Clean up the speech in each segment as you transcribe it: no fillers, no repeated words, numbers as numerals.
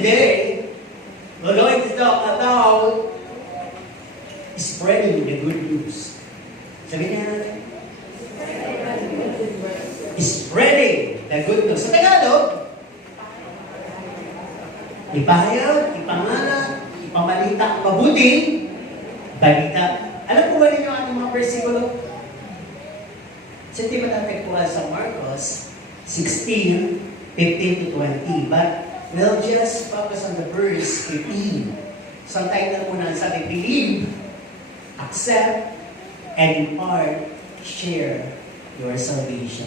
Today, we're going to talk about spreading the good news. Sabihin natin. Spreading the good news. Sa Tagalog, ipahayag, ipanganak, ipamalita ang mabuting balita. Alam po ba ninyo ang mga versikulo? Hindi ba natin po sa Marcos 16, 15 to 20. But we'll just focus on the verse 15. So ang title po na sabi, believe, accept, and in part, share your salvation.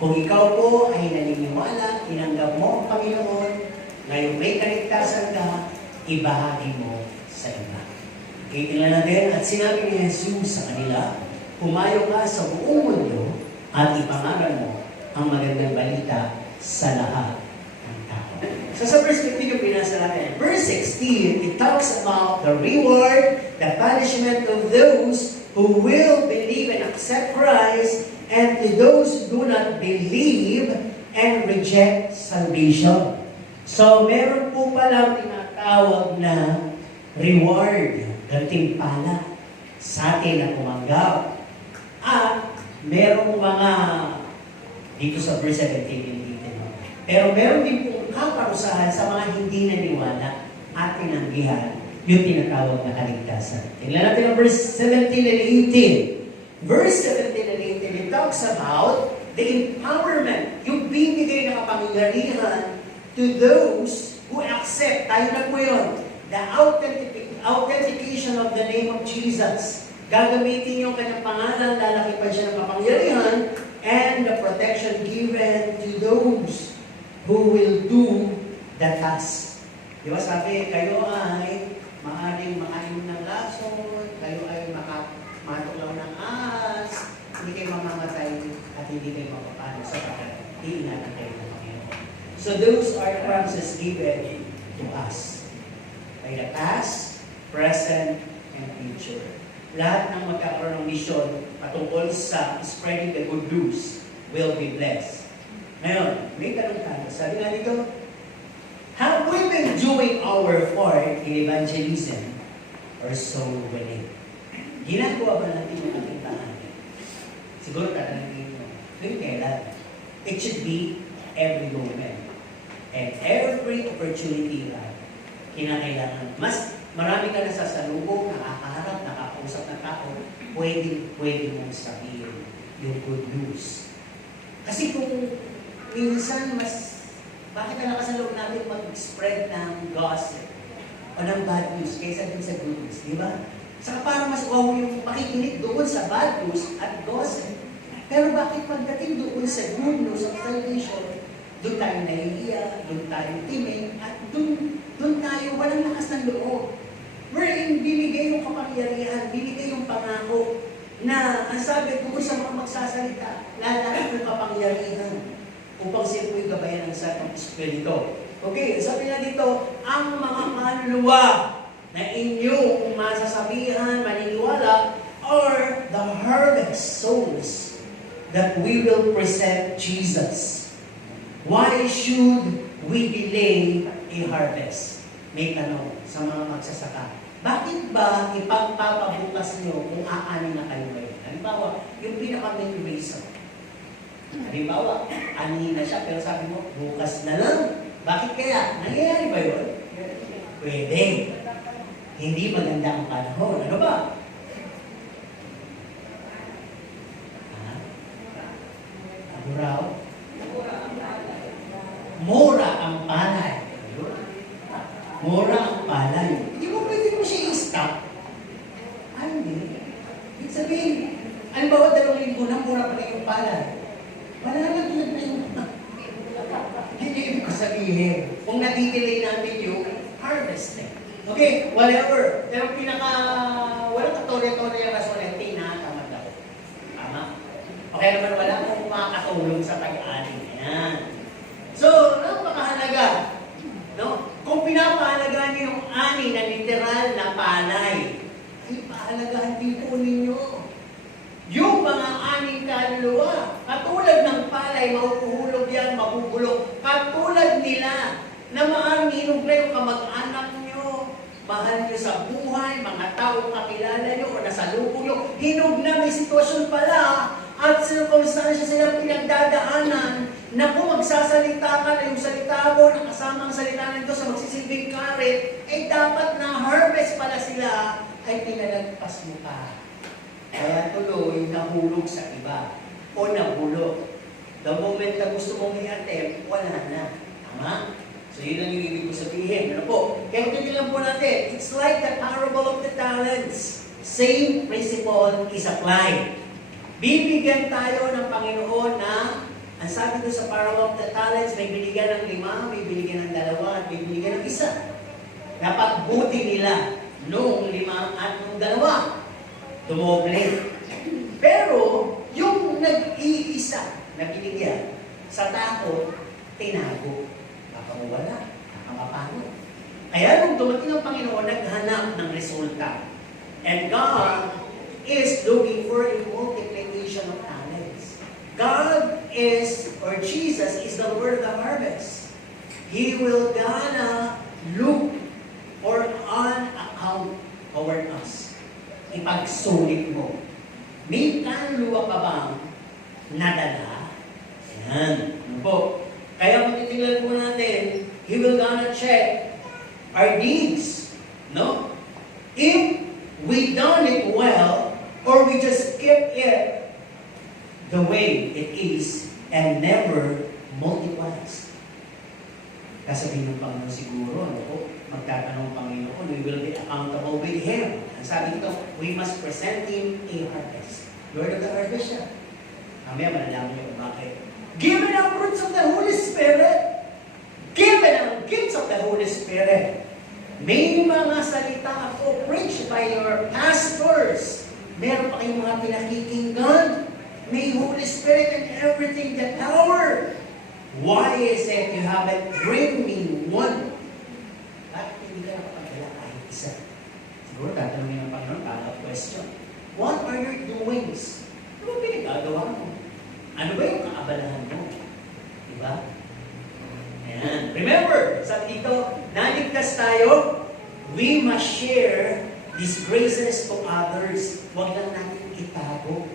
Kung ikaw po ay naniniwala, tinanggap mo ang Panginoon, ngayon may kaligtasan ka, ibahagi mo sa iba. Okay, tingnan natin, at sinabi ni Jesus sa kanila, pumayo ka sa buong mundo at ipangaral mo ang magandang balita sa lahat ng tao. So sa verse 15 yung pinasa natin. Verse 16, it talks about the reward, the punishment of those who will believe and accept Christ, and to those who do not believe and reject salvation. So meron po palang tinatawag na reward, gantimpala sa atin na tumanggap. At merong mga, dito sa verse 17, hindi mo. Pero meron din pong kaparusahan sa mga hindi naniwala at tinanggihan yung tinatawag na kaligtasan. Tingnan natin ang verse 17 and 18. Verse 17 and 18, it talks about the empowerment, yung bibigay na kapangyarihan to those who accept, tayo na po yun, the authentication of the name of Jesus. Gagamitin yung kanyang pangalan, lalakipan siya ng kapangyarihan, and the protection given to those who will do the task. Di ba sabi, kayo ay maaaring makain ng lason, kayo ay matulaw ng ahas, hindi kayo mamamatay at hindi kayo mapapano sapagkat iingatan kayo ng Panginoon. So those are promises given to us by the past, present, and future. Lahat ng magkakaroon ng mission patungkol sa spreading the good news will be blessed. Ngayon, may tanong tayo. Sabi nga dito, have we been doing our part in evangelism or soul winning? Ginagawa ba natin yung ating tahanan? Siguro tatanungin mo, yung kailan? It should be every moment and every opportunity na kinakailangan. Mas marami ka na sa salubong, nakakaharap, nakakausap na tao, pwede mong sabihin yung good news. Kasi kung minsan bakit na nakasaloob natin mag-spread ng gossip o ng bad news kaysa din sa good news, di ba? Saka parang mas wow yung pakikinig doon sa bad news at gossip. Pero bakit pagdating doon sa good news of salvation, doon tayo nahihiya, doon tayo timid, at doon tayo walang lakas ng loob. Wherein binigay yung kapangyarihan, binigay yung pangako na ang sabi doon sa mga magsasalita, lalaki yung kapangyarihan upang siya po'y gabayan ng sa Espiritu. Okay, sabi na dito, ang mga kaluluwa na inyong masasabihan, maniniwala, are the harvest souls that we will present Jesus. Why should we delay a harvest? May tanong sa mga magsasaka. Bakit ba ipagpapabukas nyo kung aanin na kayo ngayon? Halimbawa, yung pinaka-main reason. Halimbawa, anihin na siya, pero sabi mo, bukas na lang. Bakit kaya? Nangyayari ba yun? Pwede. Hindi maganda ang panahon. Ano ba? Ano raw? Mura ang palay. Mura ang palay. Hindi mo pwede mo siya i-stop. Ano hindi? Ibig sabihin, halimbawa 2 linggo na mura pa rin yung palay. Wala na tulad na yung hindi ibig ko sabihin. Kung natidelay natin yung harvesting. Okay, whatever. Pero walang katorya-torya rason yung tinatamad ako. Tama? Okay naman wala kung makakatulong sa pag-aani. Yan. So, napakahalaga. No? Kung pinapahalagaan niyo yung ani na literal na palay, ay pahalagahan din po ninyo. Yung mga aning kaluluwa, katulad ng palay, mahuhulog yan, mabubulok. Katulad nila na maaaring hinog na yung kamag-anak nyo, mahal nyo sa buhay, mga tao kakilala nyo o nasalubong nyo, hinog na, may sitwasyon pala, at circumstansya sila pinagdadaanan, na kung magsasalita ka na yung salita mo, na kasama ang salita ng Diyos sa magsisilbing karet, ay dapat na harvest pala sila, ay pinalagpas mo ka. Kaya tuloy, nahulog sa iba, o nahulog. The moment na gusto mong i-attempt, wala na. Tama? So yun ang yung ibig ko sabihin. Ano po? Kaya titignan po natin, it's like the parable of the talents. Same principle is applied. Bibigyan tayo ng Panginoon na, ang sabi ko sa parable of the talents, may binigyan ng 5, may binigyan ng 2, at may binigyan ng 1. Dapat buti nila nung 5 at nung 2. Dumoble. Pero, yung nag-iisa na binigyan, sa takot, tinago. Baka mawala, baka mapagod. Kaya nung dumating ang Panginoon, naghanap ng resulta. And God is looking for a multiplication of talents. God is, or Jesus is the Lord of the harvest. He will gonna look for an account toward us. Ipagsulit mo. May kanluwa pa bang nadala? Yan. Ano po? Kaya matitignan po natin, He will gonna check our deeds. No? If we done it well, or we just keep it the way it is, and never multiplies. Kasabihin ng Panginoon siguro, ano po? Magtatanong ang Panginoon, we will be accountable with Him. Ang sabi nito, we must present Him a harvest. Lord of the harvest siya. Mamaya malalaman niyo kung bakit. Given ang fruits of the Holy Spirit. Given ang gifts of the Holy Spirit. May mga salita ako preached by your pastors. Meron pa kayong mga pinakikinggan. May Holy Spirit and everything, the power. Why is it you haven't bring me one? Bakit hindi ka nakapagdala kahit isa? Siguro tatanungin ng Panginoon para question. What are your doings? Ano ba pinagagawa mo? Ano ba yung kaabalahan mo? Diba? Ayan. Remember, sabi dito, naligtas tayo, we must share these graces to others. Huwag lang natin itago.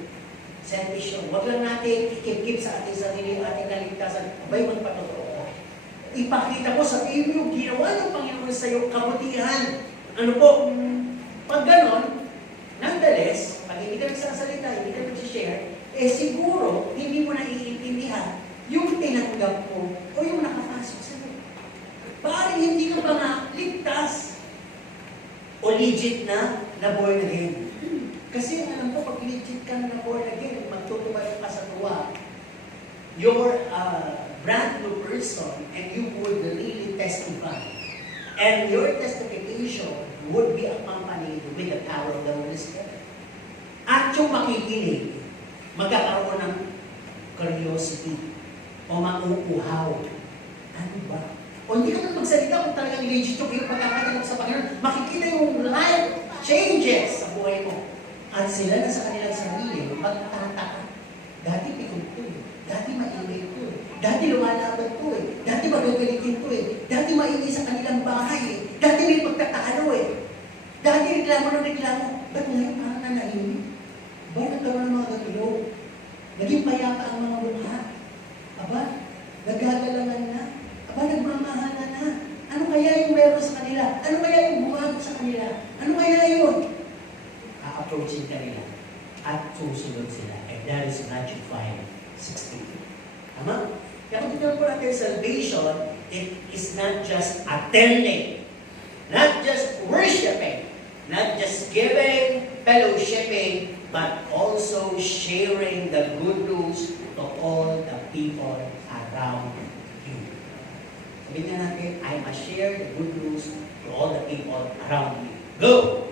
Selfish yun. Huwag lang natin ikip-kip sa ating sarili, ating kaligtasan. Abay, magpatotoo. Ipakita mo sa iyo yung ginawa ng Panginoon sa iyo, kabutihan. Ano po? Pag ganon, nonetheless, pag hindi ka nagsasalita, hindi ka nag-share, siguro, hindi mo na iintindihan yung tinanggap mo o yung nakapasok sa iyo. Parang hindi ka pa nga ligtas o legit na born again. Kasi alam ko, pag legit ka na born again, magtutubay ka sa tuwa. You're a brand new person and you would really testify. And your testification would be accompanied with the power of the Holy Spirit. At yung makikinig, magkakaroon ng curiosity o mauuhaw. Ano ba? O hindi ka na magsalita kung talagang legit yung iyong pagkakatanong sa Panginoon. Makikita yung life changes sa buhay mo. At sila na sa kanilang sarili, magtataka. Dati pikong to eh. Dati maingay to eh. Dati lumalaban to eh. Dati magagalitin to eh. Dati maingay sa kanilang bahay eh. Dati may pagtatalo eh. Dati reklamo ng reklamo. Ba't ngayon parang nanahimik? Ba, nagkaroon ng mga gatulog? Naging payapa ang mga mukha? Aba, nagagalangan na? Aba, nagmamahalan na? Ano kaya yung meron sa kanila? Ano kaya yung bumago sa kanila? Ano kaya yun? A-approachin ka nila at susunod sila. And that is Matthew 5:16. Tama? Kaya kung tignan po natin salvation, it is not just attending, not just worshiping, not just giving, fellowshipping, but also sharing the good news to all the people around you. Sabihin na natin, I must share the good news to all the people around me. Go!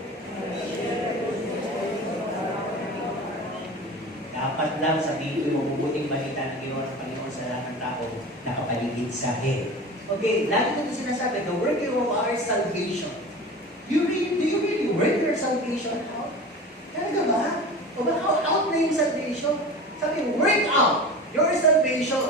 Dapat lang sabihin mo, mabubuting balita ng ginawa ng Panginoon sa lahat ng tao nakapaligid sa akin. Okay, lagi ko ito sinasabi, the working of our salvation. Do you really work your salvation out? Talaga ba? O ba out na yung salvation? Sabi, work out your salvation.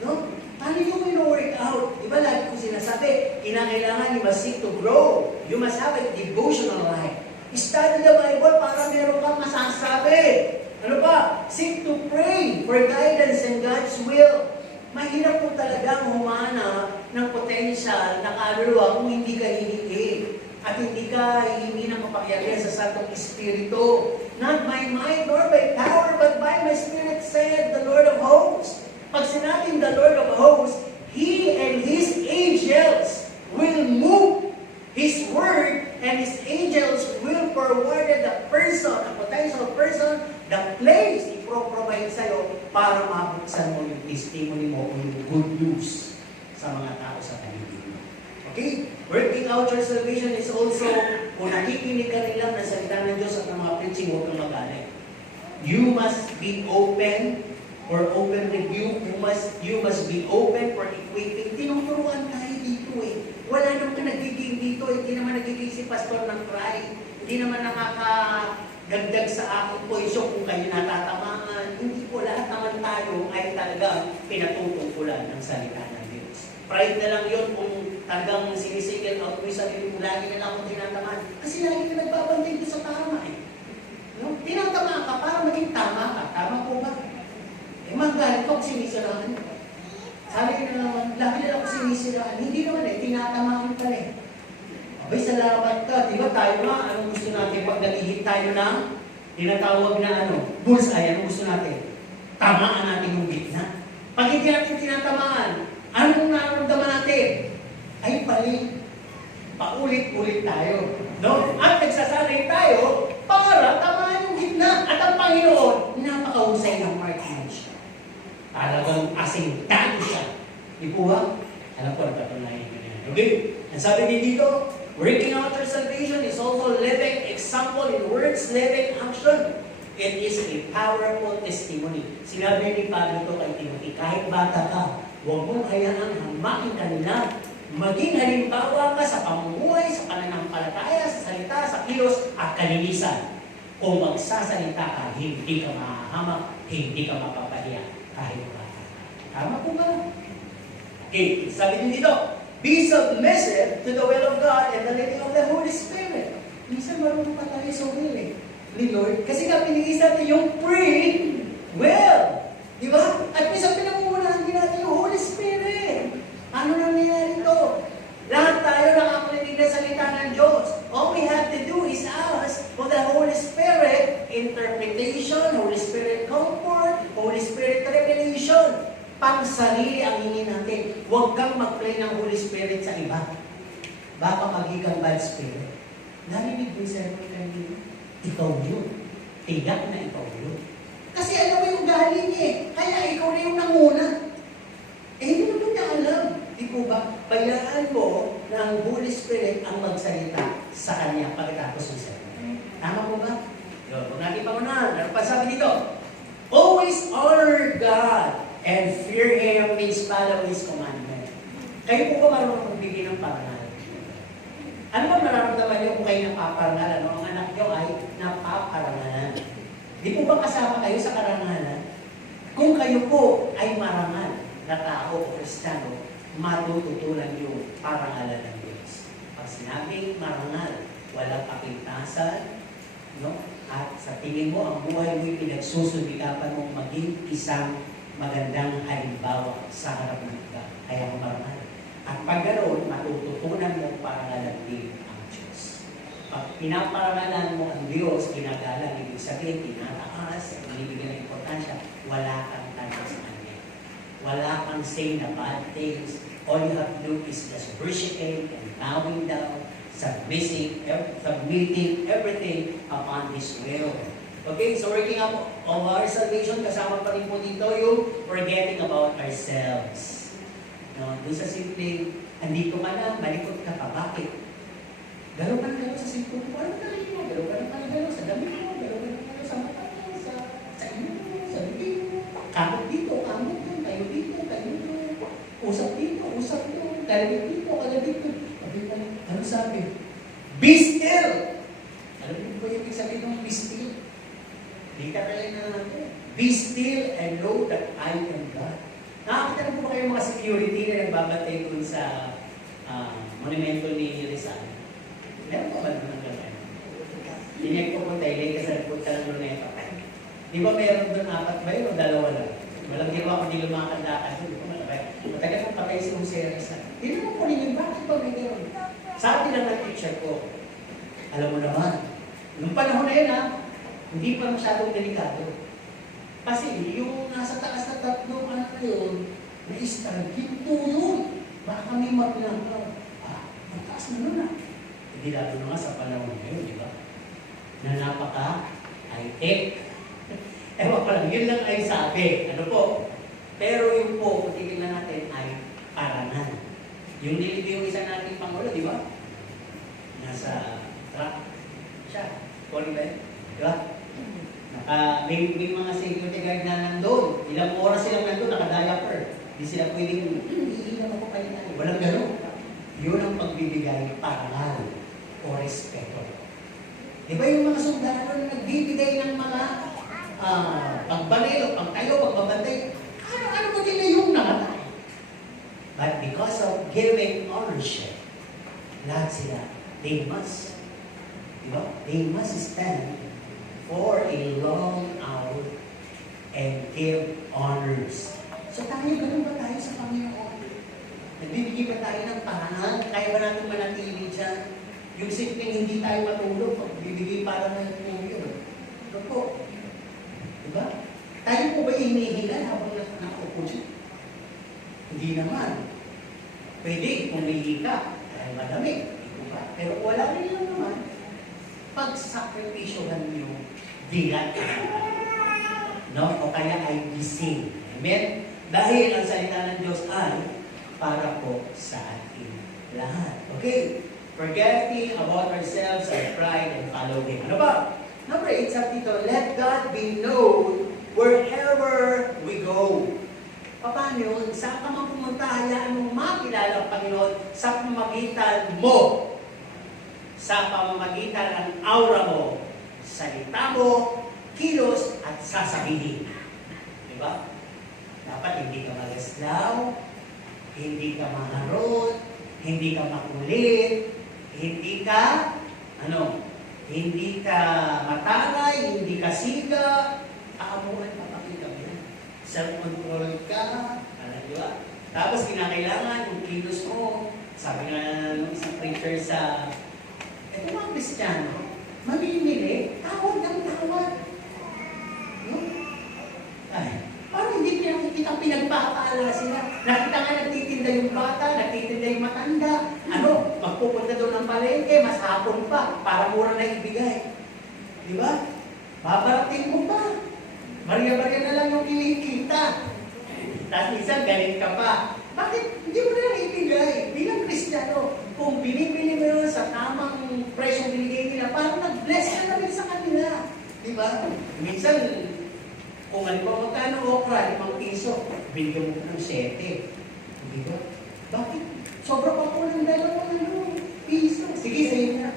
No? Para Ano yung wino-work out? Di ba lagi ko sinasabi, kinakailangan you must seek to grow. You must have a devotional life. Study the Bible para meron kang masasabi. Ano ba? Seek to pray for guidance and God's will. Mahirap po talagang humana ng potential na kaluluwa kung hindi ka hihingi. At hindi ka hihingi ng kapangyarihan sa Santong Espiritu. Not by might nor by power, but by my Spirit, said the Lord of hosts. Pag sinabing the Lord of hosts, He and His angels will move His word, and His angels will forward the person, a potential person, the place ipro-provide sa'yo para mabuksan mo yung testimony mo o yung good news sa mga tao sa paligid mo. Okay? Working out your salvation is also, kung nakikinig ka rin lang ng salita ng Diyos at ng mga preaching, huwag kang magalit. You must be open for open review. You must be open for equipping. Tinuturuan tayo dito eh. Wala naman nagiging dito eh. Hindi naman nagiging si pastor ng cry. Hindi naman nakakagagdag sa aking poisyon kung kayo natatamaan. Hindi po, lahat naman tayo ay talagang pinatutungkulan ng salita ng Diyos. Pride na lang yun kung talagang sinisigil out mo yung sarili mo. Lagi na lang akong tinatamaan. Kasi lagi ka nagbabantay ko sa tama eh. No? Tinatamaan ka para maging tama ka. Tama po ba? Magalit ko kung sinisiraan. Sabi ko na naman, lagi na ako sinisiraan. Hindi naman eh, tinatamaan ka eh. Abay, salamat ka. Di ba tayo nga, anong gusto natin? Pag nag-ihit tayo ng tinatawag na bullseye, anong gusto natin? Tamaan natin yung gitna. Pag hindi natin tinatamaan, anong nararamdaman natin? Ay, pali. Paulit-ulit tayo. No? At nagsasanay tayo para tamaan yung gitna. At ang Panginoon, napakahusay ng marksmanship. Talagang asintado siya. Di po ba? Alam ko, nagpatunayan ko na. Okay? Ang sabi din dito, working out your salvation is also living example in words, living action. It is a powerful testimony. Sinabi ni Pablo to kay Timothy, kahit bata ka, huwag mong hayaang hamakin ka nila. Maging halimbawa ka sa pamumuhay, sa pananampalataya, sa salita, sa kilos, at kalinisan. Kung magsasalita ka, hindi ka mahahamak, hindi ka mapapahiya. Kahit bata. Tama po ba? Okay, sabi din dito, be submissive to the will of God and the leading of the Holy Spirit. Minsan marunong pa tayo sa will eh. Ni Lord, kasi nga pinigis natin yung free will. Di ba? At minsan pinangungunahan din natin yung Holy Spirit. Ano nangyayari ito? Lahat tayo nakakinig na salita ng Diyos. All we have to do is ask for the Holy Spirit interpretation, Holy Spirit comfort, Holy Spirit revelation. Pang sarili ang hingin natin. Huwag kang mag-play ng Holy Spirit sa iba. Baka magiging bad spirit. Narinig mo yung sermon kanina? Ikaw yun. Tiyak na ikaw yun. Kasi alam mo yung galing eh. Kaya ikaw na yung nanguna. Eh, hindi mo niya alam. Di po ba? Bayaan mo ng Holy Spirit ang magsalita sa kanya pagkatapos ng sermon. Tama po ba? Yun. Kung natin pangunahan, ano pa sabi dito? Always honor God and fear Him means follow His commandment. Kayo po ba marunong magbigay ng parangal? Ano ba nararamdaman niyo kung kayo napaparangal? Ano? Ang anak niyo ay napaparangalan. Di po ba kasama kayo sa karangalan? Kung kayo po ay marangal na tao o Kristiyano, matututulan yung parangalan ng Diyos. Pag sinabing marangal, walang kapintasan, no? At sa tingin mo, ang buhay mo'y pinagsusundikapan mong maging isang magandang halimbawa sa harap ng iba. Kaya mo marangal. At pag ganoon, matututunan mo parangalan din ang Diyos. Pag pinaparangalan mo ang Diyos, ginagalang, ibig sabihin, tinataas, binibigyan ng importansya, wala kang tanong sa Kanya. Wala kang say na bad things. All you have to do is just worshiping and bowing down, submitting everything upon His will. Okay, so working up of our salvation, kasama pa rin po dito yung forgetting about ourselves. No, doon sa simple, andito ka na, malikot ka pa. Bakit? Galaw ka na galaw sa simple mo. Ano ka rin mo? Galaw ka na galaw sa damit mo. Galaw ka na galaw sa mata mo, sa inyo mo, sa bibig mo. Kamot dito, kamot doon, kayo dito, kayo doon. Usap dito, usap doon. Kalit dito, kalit dito. Ano sabi? Be still! Alam mo ba yung sabihin ng be still? Literal na natin. Be still and know that I am God. Nakakita na po ba kayo mga security na nagbabantay dun sa monumento ni Rizal? Meron pa ba naman ganyan? Hindi niya pupunta, ilay kasi nagpunta ng Luneta. Di ba meron doon 4 ba yun o 2 lang? Walang ginawa kung di lumakad-lakad doon. Di ba malabay? Matagal ang patay si Jose Rizal. Hindi naman po ninyo, bakit ba may gano'n? Sabi lang ng teacher ko, alam mo naman, nung panahon na yun hindi pa masyadong delikado. Kasi yung nasa taas na 3 ano na yun, na-star, ginto yun. Baka may maglangkaw. Mataas na nun Hindi lalo na nga sa panahon ngayon, di ba? Na napaka-high-tech. Ewan ko lang, yun lang ay sabi. Ano po? Pero yung po, kung tignan natin, ay paranan. Yung nilibig yung isa nating Pangulo, di ba? Nasa truck siya. Calling ba yun? Di ba? May mga security guard na nandun. Ilang oras silang nandun, naka-diaper. Hindi sila pwedeng, hindi naman po kayo tayo. Walang gano'n. Yun ang pagbibigay parangal o respeto. Di ba yung mga sundalo na nagbibigay ng mga pagbalelo, pagtayo, pagbabantay, ano ba nila yung namatay? But because of giving ownership, lahat sila, they must, di ba? They must stand for a long hour and give honors. So tayo, ganun ba tayo sa Panginoon? Nagbibigay ba tayo ng parangal? Kaya ba natin manatili dyan? Yung simpleng hindi tayo matulog, bibigay para na yun. Ano po? Diba? Tayo po ba hinihingal habang nakaupo dyan? Hindi naman. Pwede, pumihi ka, dahil malamig. Diba? Pero wala rin lang naman. Pagsakripisyohan nyo, dilat. No? O kaya ay gising. Amen? Dahil ang salita ng Diyos ay para po sa ating lahat. Okay? Forgetting about ourselves, our pride, and follow Him. Ano ba? Number 8, sabi dito, let God be known wherever we go. Paano yun? Saan ka man pumunta, hayaan mong makilala ang Panginoon sa pamamagitan mo. Sa pamamagitan ng aura mo, salita mo, kilos, at sasabihin. Diba? Dapat hindi ka magaslaw, hindi ka maharot, hindi ka makulit, hindi ka, hindi ka matalay, hindi ka siga, aamuhan papakita mo yan. Self-control ka, di ba? Tapos kinakailangan yung kilos mo. Sabi nga ng isang preacher sa, ito mga Kristiyano, mamimili, tawad ng tawad. No? Ay, parang hindi nakikita pinagpapaalala sila. Nakita nga nagtitinda yung bata, nagtitinda yung matanda. Magpupunta doon ng palengke, mas hapon pa, para mura na ibigay. Di ba? Babarating mo pa. Barya-barya na lang yung kinikita. Tapos minsan, galit ka pa. Bakit hindi mo na lang ibigay? Bilang Kristiyano, kung binibili mo yun sa tamang presyong binigay nila, parang nag-bless ka na rin sa kanila. Di ba? Minsan, kung halimbawa magkano okra, 5 piso, binigyan mo ko ng 7. Di ba? Bakit? Sobra pa po ng 2 piso. Sige, sa'yo na.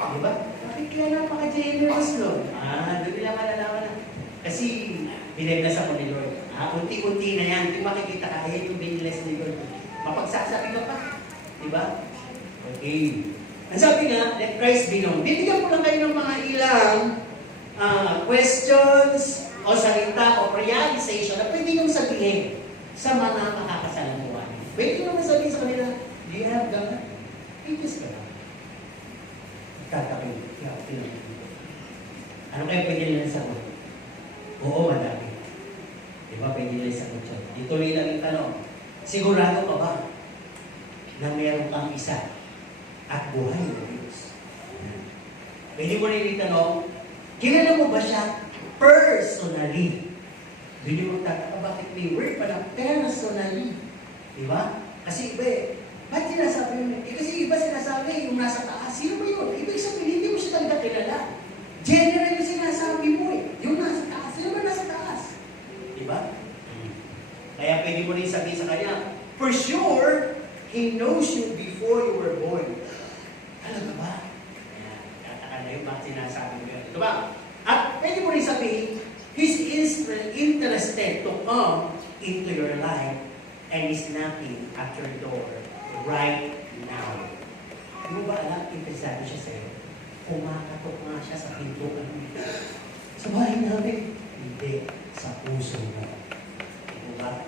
Di ba? Bakit kaya napaka-generous, no? Doon nila malalaman na. Kasi, biniglas ako ni Lord. Unti-unti na yan. Hindi makikita kahit yung biniglas ni Lord. Mapagsasabi ka pa. Di ba? Okay. Ang sabi nga, let Christ be known. Bibigyan ko lang kayo ng mga ilang questions o salita o realization na pwede nyo sabihin sa mga makakasalamuhan. Pwede nyo naman sabihin sa kanila, do you have God? Pigis ka lang. Tatapin. Ano kaya pwede nila sagot? Oo, madami. Diba pwede nila sagot siya? Ituloy lang yung tanong. Sigurado ka ba na meron kang isa at buhay ng Diyos? Pwede mo rin itanong, kilala mo ba siya personally? Doon yung magtataka, bakit may word pa na personally? Diba? Kasi iba ba't sinasabi yun? Kasi iba sinasabi yung nasa taas. Sino ba yun? Ibig sabihin, hindi mo siya talaga kilala. General yung sinasabi mo yung nasa taas. Sino ba nasa taas? Diba? Kaya pwede mo rin sabihin sa kanya, for sure, He knows you before you were born. Talaga ba? Kataka na yung mga sinasabi mo yun. Diba? At pwede mo rin sabihin, He's interested to come into your life and is knocking at your door right now. Di mo ba alam, interesado siya sa'yo? Kumakatok nga siya sa pintuan mo. Sa bahay namin. Hindi, sa puso mo. Di ba?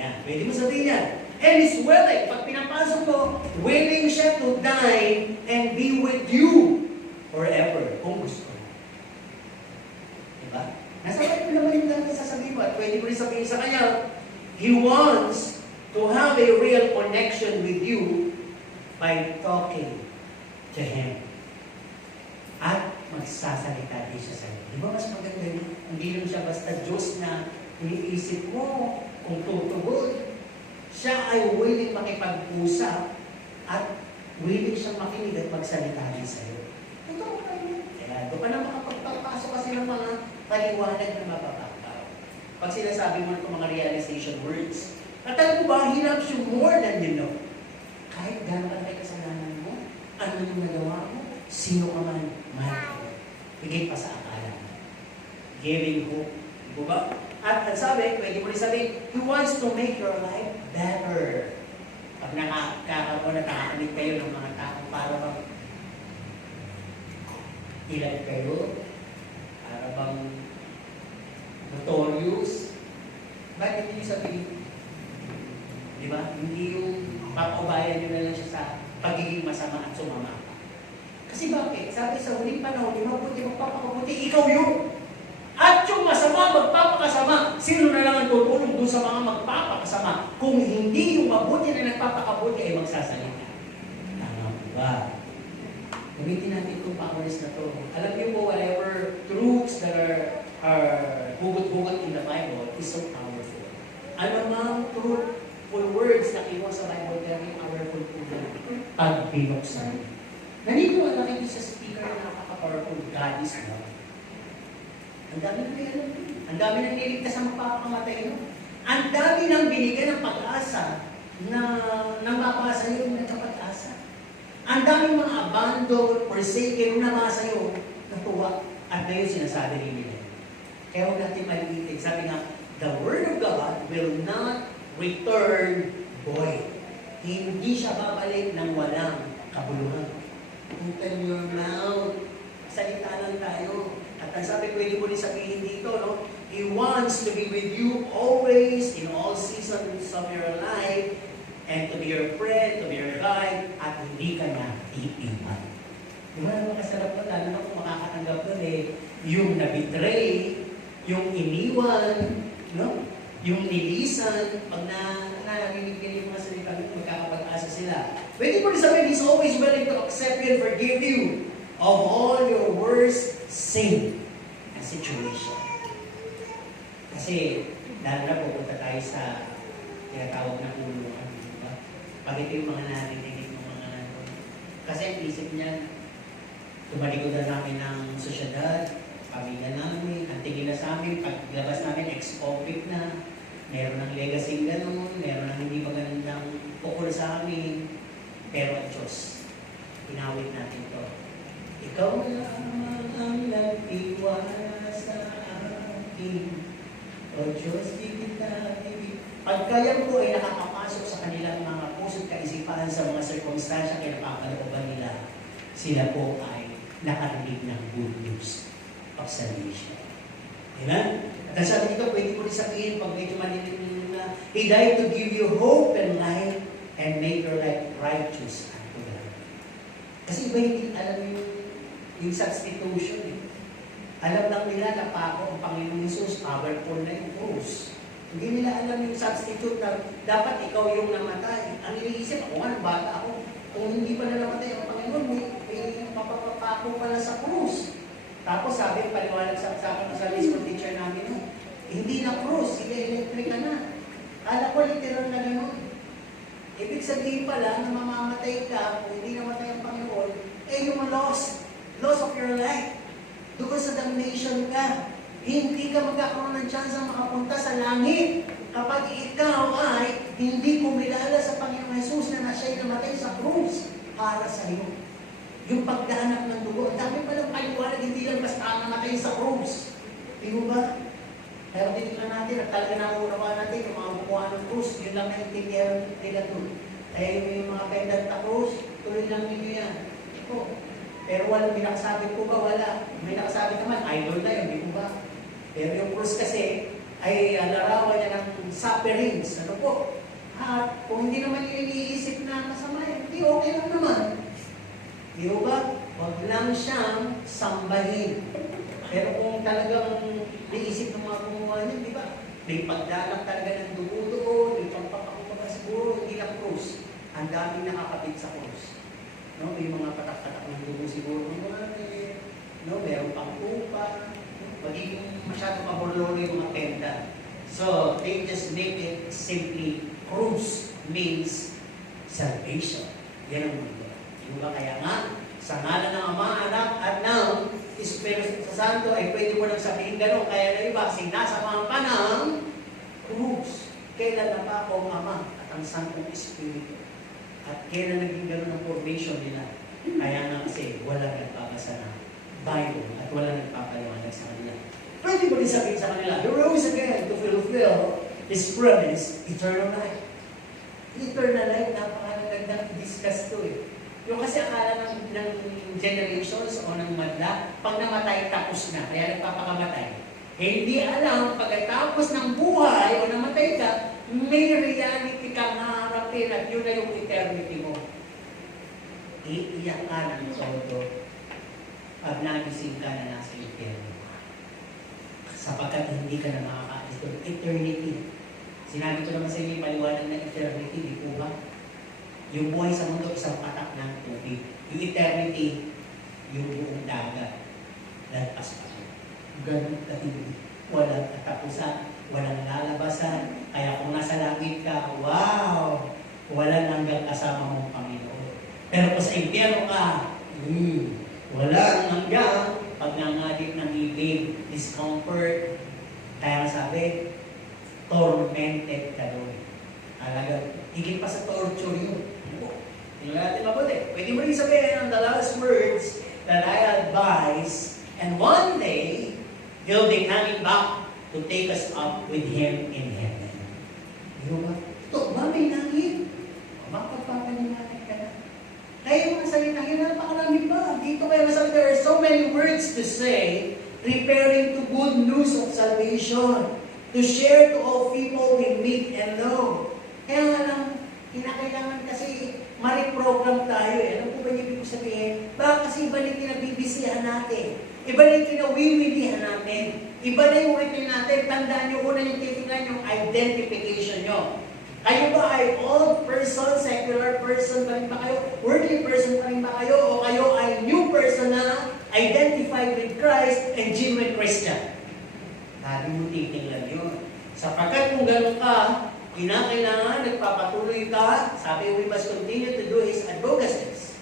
Yan, pwede mo sabihin yan. And is willing, pag pinapasok mo, willing siya to die and be with you forever, kung gusto mo. Diba? Nasa Bible naman yung dati sasabihin mo, at pwede mo rin sabihin sa kanya, He wants to have a real connection with you by talking to Him. At magsasalita din siya sa'yo. Di ba mas maganda yun? Hindi lang siya basta Diyos na iniisip mo kung tutugon. Siya ay willing makipag-usap at willing siyang makinig at magsalita din sa'yo. Totoo pa yun. Kaya doon ka na makapagpapasok kasi ng mga paliwanag na mapapakaw. Pag sinasabi mo itong mga realization words, at alam mo ba, He loves you more than you know. Kahit gano'n ka na kasalanan mo, ano yung nagawa mo, sino ka man, mahal. Higit pa sa akala. Giving hope. Diba ba? At ang sabi, pwede mo rin sabihin, He wants to make your life better. Pag nakakakamit kayo ng mga tao, para bang ilan kayo, para bang notorious, bakit hindi sabihin? Di ba? Hindi yung papabayan nyo na lang siya sa pagiging masama at sumama. Kasi bakit? Sabi sa huling panahon, di mabuti, magpapakabuti, ikaw yun. At yung masama, magpapakasama. Sino na lang ang tutulong doon sa mga magpapakasama? Kung hindi yung mabuti na nagpapakabuti ay magsasalita. Tama po ba? Gamitin natin itong pangulis na to. Alam niyo po, whatever truths that are hugot-hugot in the Bible is so powerful. Ano mang truthful words na kinuha sa Bible, very powerful po na pag binuksan. Ganito ang nakikita sa speaker na napaka-powerful. God is love. Ang dami nang pinanong. Ang dami nang niligtas sa magpapakamatay no? Ang dami nang binigyan ng pag-asa na nang mapasa yun ng pag-asa. Ang daming mga abandoned, forsaken, nung namasa yun, natuwa. At ngayon sinasabi rin nila. Kaya huwag natin maliitin. Sabi nga, the Word of God will not return void. Hindi siya babalik ng walang kabuluhan. Open your mouth. Salita lang tayo. At ang sabi, pwede mo rin sabihin dito, no? He wants to be with you always, in all seasons of your life, and to be your friend, to be your guide, at hindi ka na iiwan. Di ba naman kasarap na, lalo na kung makakatanggap nun yung nabitray, yung iniwan, no? Yung nilisan, pag narinig yung mga salita nyo, magkakapag-asa sila. Pwede mo rin sabihin, He's always willing to accept you and forgive you of all your worst sin and situation. Kasi, lalo na pupunta tayo sa tinatawag na kulungan. Diba? Pag ito yung mga narinig ng mga nandun. Kasi ang isip niya, tumalikodan namin ng sosyedad, pamilya namin, ang tingin na sa amin, paglabas namin, ex-convict na, meron ng legacy ganun, meron ng hindi magandang pukul sa amin, pero ang Diyos, inawit natin to. Ikaw lamang ang nagtiwala sa akin, O Diyos, di kita ibig. Pagkaya po ay nakakapasok sa kanilang mga puso't kaisipan sa mga sirkumstansya kaya napapalooban nila, sila po ay nakarinig ng good news of salvation. Amen? At ang sabi dito, pwede ko rin sabihin, pag medyo maliit na, He died to give you hope and life and make your life righteous unto God. Kasi iba hindi alam yung substitution. Alam lang nila na pako ang Panginoon Jesus, powerful na yung cross. Hindi nila alam yung substitute na dapat ikaw yung namatay. Ang iniisip, ako nga, bata ako. Kung hindi pa na namatay ang Panginoon, may mapapapako pala sa cross. Tapos sabi, paliwanag sa akin sa school teacher namin, hindi na cross, hindi electric ka na. Kala ko literal na gano'n. Ibig sabihin pala na mamamatay ka, kung hindi namatay ang Panginoon, yung loss of your life. Doon sa damnation ka. Hindi ka magkakaroon ng chance ang makapunta sa langit kapag ikaw ay hindi kumilala sa Panginoon Jesus na siya'y namatay sa krus para sa iyo. Yung pagdahanap ng dugo, ang dami palang paliwanag, hindi lang basta namatay sa krus. Di mo ba? Pero titignan natin at talaga nakunawa natin yung mga bukuha ng krus, yun lang naintindihan nila doon. Kaya yung mga pendant na krus, tuloy lang ninyo yan. Ito. Pero wala, may nakasabi po ba? Wala. May nakasabi naman, idol na yun, di po ba? Pero yung krus kasi, ay larawan niya ng sufferings. Ano po? At kung hindi naman yung iniisip na masama, hindi okay lang naman. Di ba? Huwag lang siyang sambahin. Pero kung talagang naisip ng mga gumawa niya, di ba? May pagdalang talaga ng dugo-dugo, may pagpapakumaga siguro, hindi lang krus. Ang daming nakakapit sa krus. No? May mga patak-patak ng dugo siguro. No? Meron pang upa. Magiging masyado pabulolo yung mga tenda. So, they just make it simply krus means salvation. Yan ang mundo. Diba? Kaya nga, sa ngalan ng Ama, Anak, at ng Espiritu Santo ay pwede mo nang sabihin gano'n. Kaya na iba, sinasamahan ka ng krus. Kailan na pa ako ang Ama at ang Santong Espiritu? At kailan naging gano'n ang formation nila? Kaya nga kasi wala nagpapasa na Bible at wala nagpapaliwanag sa kanila. Pwede mo din sabihin sa kanila, you rose again to fulfill His promise, eternal life. Eternal life, napakagandang i-discuss to eh. Yung kasi akala ng generations o ng madla, pag namatay, tapos na. Kaya nagpapakamatay. Hindi alam, pagkatapos ng buhay o namatay ka, may reality kang haharapin at yun na yung eternity mo. Iiyak ka ng todo pag nagising ka na nasa eternity. Sapagkat hindi ka na makakaalis doon. Eternity. Sinabi ko naman sa inyo, paliwanag ng eternity, di po ba? Yung buhay sa mundo, isang patak ng tubig. Yung eternity, yung buong dagat. Lalpas pa. Ganun katibig. Walang katapusan, walang lalabasan. Kaya kung nasa langit ka, wow! Walang hanggang kasama mong Panginoon. Pero kung sa impyerno ka, walang hanggang pagngangadik ng ibig, discomfort. Kaya sabi, tormented ka doon. Talaga, higit pa sa torture yun. Tingnan natin mabuti. Pwede mo rin sabihin ang the last words that I advise, and one day, He'll be coming back to take us up with Him in heaven. Diba? Ito, ba may langit? Mapagpapanimanay ka na. Kaya yung mga salita, yun napakarami pa. Dito kaya masabi, there are so many words to say, preparing to good news of salvation, to share to all people we meet and know. Kaya nga lang, kinakailangan kasi ma-reprogram tayo eh. Alam po ba niyo ibig sabihin? Baka kasi iba na kinabibisihan natin. Iba na kinawiwilihan natin. Iba na yung written natin. Tandaan niyo, una yung titignan yung identification nyo. Kayo ba ay old person, secular person pa rin ba kayo? Worldly person pa rin ba kayo? O kayo ay new person na identified with Christ and genuine Christian? Lagi mo titignan yun. Sapagkat kung gano'n ka, kinakailangan, nagpapatuloy ka, sabi, we must continue to do His advocacies.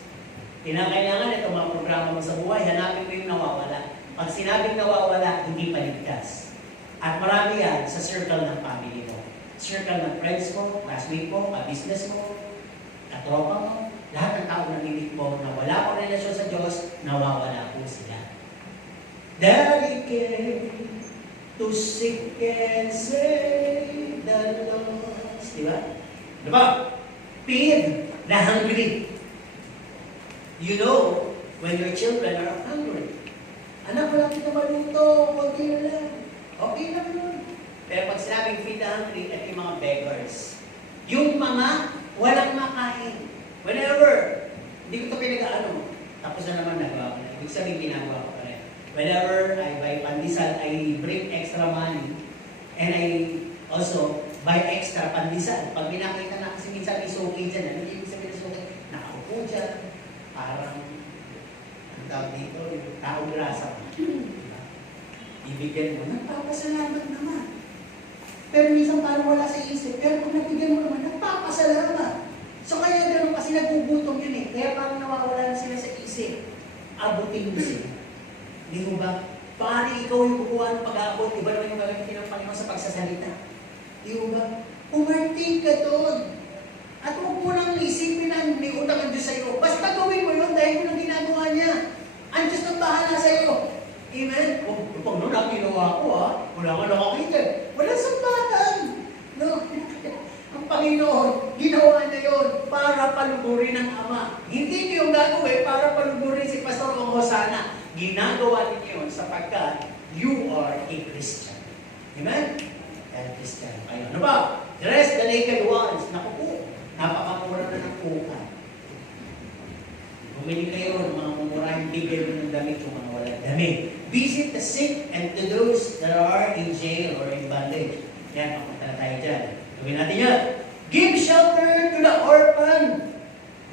Kinakailangan, itong mga programa mo sa buhay, hanapin mo yung nawawala. Pag sinabing nawawala, hindi paligtas. At marami yan sa circle ng family mo. Circle ng friends mo, classmate mo, ka-business mo, katropa mo, lahat ng tao na lilit mo na wala pang relasyon sa Diyos, nawawala po sila. Daddy came to seek and save the lost. Diba? Diba? Feed the hungry. You know when your children are hungry. Anak, wala kita maluto, konti na lang. Okay lang yun. Pero pag sinabing feed the hungry, at yung mga beggars. Yung mga walang makain. Whenever, hindi ko ito pinag-ano, tapos na naman nagawa ko na. Ibig sabihin ginagawa ko pa rin. Whenever I buy pandesal, I bring extra money. And I also buy extra pandesal. Pag binakita na kasi minsan may suki dyan, ano yung ibig sabihin na suki? Nakaupo dyan. Parang, ang tawag dito, yung taong grasa. Ibigyan mo, nagpapasalamat naman. Pero minsan parang wala sa isip. Pero kung nabigyan mo naman, nagpapasalamat. So kaya gano'n kasi nagugutom yun eh. Kaya parang nawawala na sila sa isip. Abutin mo sila. Di mo ba? Paari ikaw yung kukuha ng pag-aabot. Iba naman yung gagamitin ng Panginoon sa pagsasalita. Di mo ba? Umarting ka doon. At huwag mo nang isipin na may utang ang Diyos sa iyo. Basta gawin mo yun dahil mo nang ginagawa niya. Ang Diyos nang bahala sa iyo. Amen? Pag noon ang ginawa ko wala nga nakakita. para paluburin si Pastor o Hosanna. Ginagawa ninyo yun sapagkat you are a Christian. Amen? Dahil Christian kayo. Ano ba? Dress the naked ones. Naku po, napakamura na ng kuka. Bumili kayo ng mga mumurahing bigyan ng damit yung mga walang damit. Visit the sick and to those that are in jail or in bondage. Yan, mapunta tayo dyan. Gawin natin yan. Give shelter to the orphan.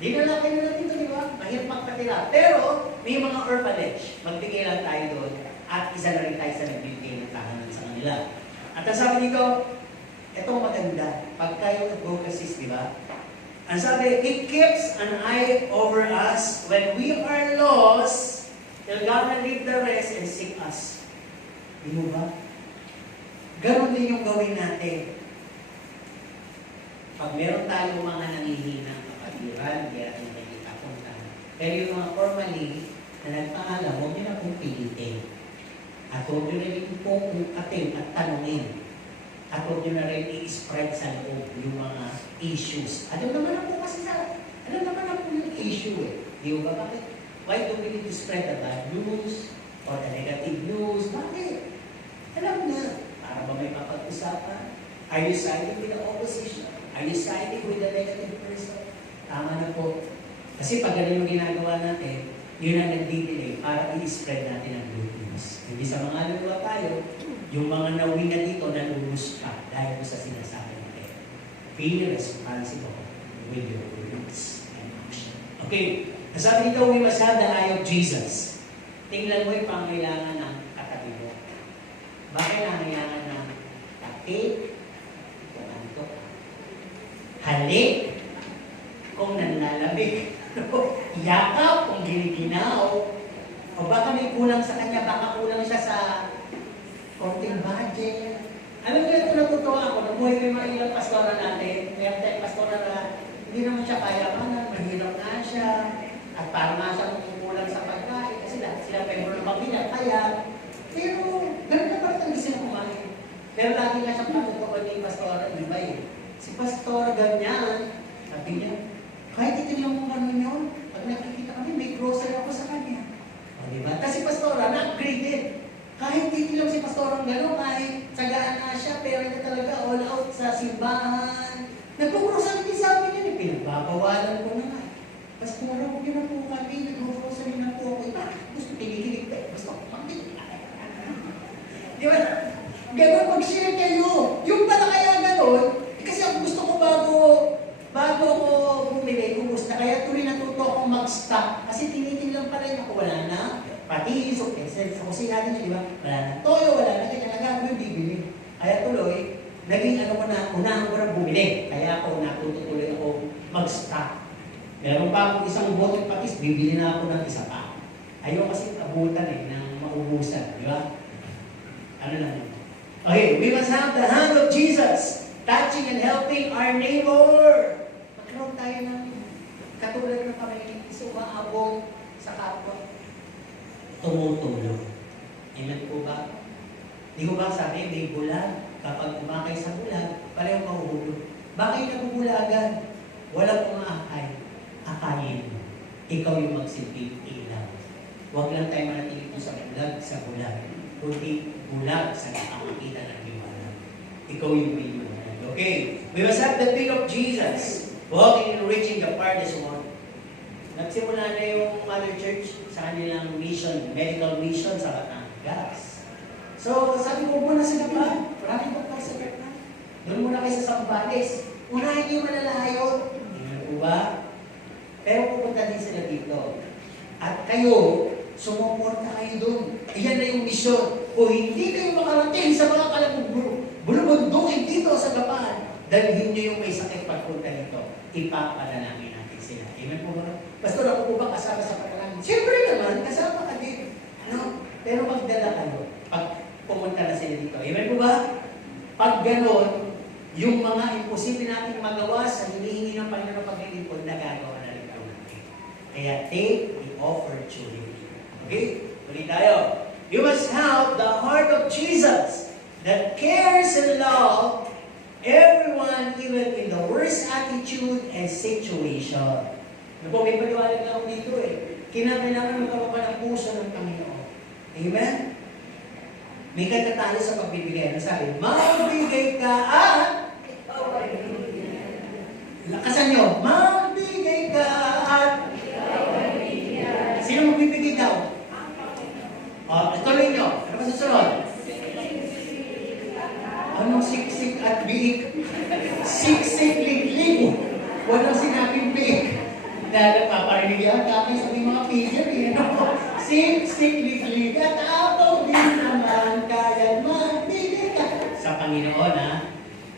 Di na lang kayo natin ito, di ba? Mahirap magpatira. Pero, may mga orphanage. Magbigay lang tayo doon. At isa na rin tayo sa nagbibigay ng tahanan sa kanila. At ang sabi dito, itong maganda. Pagka yung advocacies, di ba? Ang sabi, it keeps an eye over us when we are lost. They'll gonna leave the rest and seek us. Di mo ba? Ganon din yung gawin natin. Pag meron tayong mga nangihinang kapatiran, hindi natin nakikita punta. Pero yung mga formally na nagpaalam, huwag nyo na pong pilitin. At huwag nyo na rin pong ating at tanungin. At huwag nyo na rin i-spread sa loob yung mga issues. Alam naman na po kasi alam naman na po yung issue eh. Di ba bakit? Why do we need to spread the bad news or the negative news? Bakit? Alam na. Para ba may mapag-usapan? Are you siding with the opposition? Are you siding with the negative person? Tama na po. Kasi pag ganun yung ginagawa natin, yun ang nagdi-delay para i-spread natin ang good news. Hindi sa mga luluwa tayo, yung mga nauwi na dito, nalulus pa dahil sa sinasabi natin. Be responsible with your words and action. Okay, nasabi dito, we must have the eye of Jesus. Tingnan mo yung pangailangan ng katabi mo. Bakit nangailangan ng takip? Halik, kung nanlalamig, yakap, kung giniginaw, o baka may kulang sa kanya, baka kulang siya sa konting budget. Alam mo ito, natutuwa ako, nabuhay ko yung mga ilang pastora natin, may tayong pastora na hindi naman siya kayamanan, mahirap nga siya, at parang nga siya kukulang sa pagkain, kasi sila pwede na magbila, kaya, pero ganun na parang gusto na kumain. Pero lagi nga siyang natutuwa ni pastora, di ba eh? Si Pastor ganyan, sabi niya, kahit ito yung ganun yun, pag nakikita kami, may grocery ako sa kanya. O diba? Kasi Pastora, na-upgrade din. Kahit dito lang si Pastora gano'n, kahit sagaan na siya, pero ito talaga all out sa simbahan. Nag-grocery din sa amin yun, pinagbabawalan ko na nga. Pastora, huwag yun na po kami, nag-grocery na po ako. Bakit? Gusto pinigilig tayo, gusto ko panggilig. Di ba? Gano'n mag-share kayo. Yung pala kaya gano'n, kasi ang gusto ko bago ako bumili, kumusta. Kaya tuloy natuto akong mag-stock. Kasi tinitingnan pa rin ako, wala na. Pati so sa kusina din, di ba? Wala na toyo, wala na kaya nagagawin, bibili. Kaya tuloy, naging ano ko na, unahan ko na bumili. Kaya ako natutuloy ako mag-stock. Meron pa akong isang bottle patis, bibili na ako ng isa pa. Ayaw kasi abutan ng maubusan, di ba? Ano lang. Okay, we must have the hand of Jesus. Touching and helping our neighbor. Magkaroon tayo ng katulad ng pamilya, sumaabot sa kapwa. Tumutulong. Amen po ba? Di ko ba sabi, may bulag. Kapag umakay sa bulag, pareho mahuhulog. Bakit nabubulagan? Walang umakay. Akayin mo. Ikaw yung magsilbing ilaw. Huwag lang tayo manatili po sa bulag. Kundi bulag sa nakakakita ng liwanag. Ikaw yung may liwanag. Okay, we must have the feet of Jesus, walking and reaching the farthest one. Nagsimula na yung Mother Church sa kanilang mission, medical mission sa Batangas. So, sabi ko muna sa Japan, marami po kayo sa Japan. Doon muna kayo sa Sambales. Unahin niyo malalayo. Hindi po ba? Pero pupunta din sila dito. At kayo, sumuporta kayo doon. Iyan na yung mission. O hindi kayo makarating sa mga bulubundukin dito sa Japan, dalhin niyo yung may sakit pagpunta nito. Ipapanalangin natin sila. Amen po ba? Pastor, ako po ba kasama sa panalangin? Siyempre naman, kasama ka din. No? Pero magdala kayo pag pumunta na sila dito. Amen po ba? Pag ganon, yung mga imposible nating magawa sa hinihingi ng Panginoon paglilipod, nagagawa na rin po natin. Kaya take the opportunity. Okay? Ulit tayo. You must have the heart of Jesus that cares and loves everyone, even in the worst attitude and situation. Ano po, may paliwanag lang ako dito eh. Kinakailangan magkaroon ka ng puso ng Panginoon. Amen? May kanta tayo sa pagbibigay. Ano sabi? Magbigay ka at lakasan nyo. Magbigay ka at sino magbibigay daw? Ituloy nyo. Ano ba susunod? Anong siksik at biik? Siksik, liglig. Walang sinabing biik. Dahil paparinig yan kami sa mga picture. Siksik, liglig. At ako din naman kaya magbigay ka sa Panginoon, ha?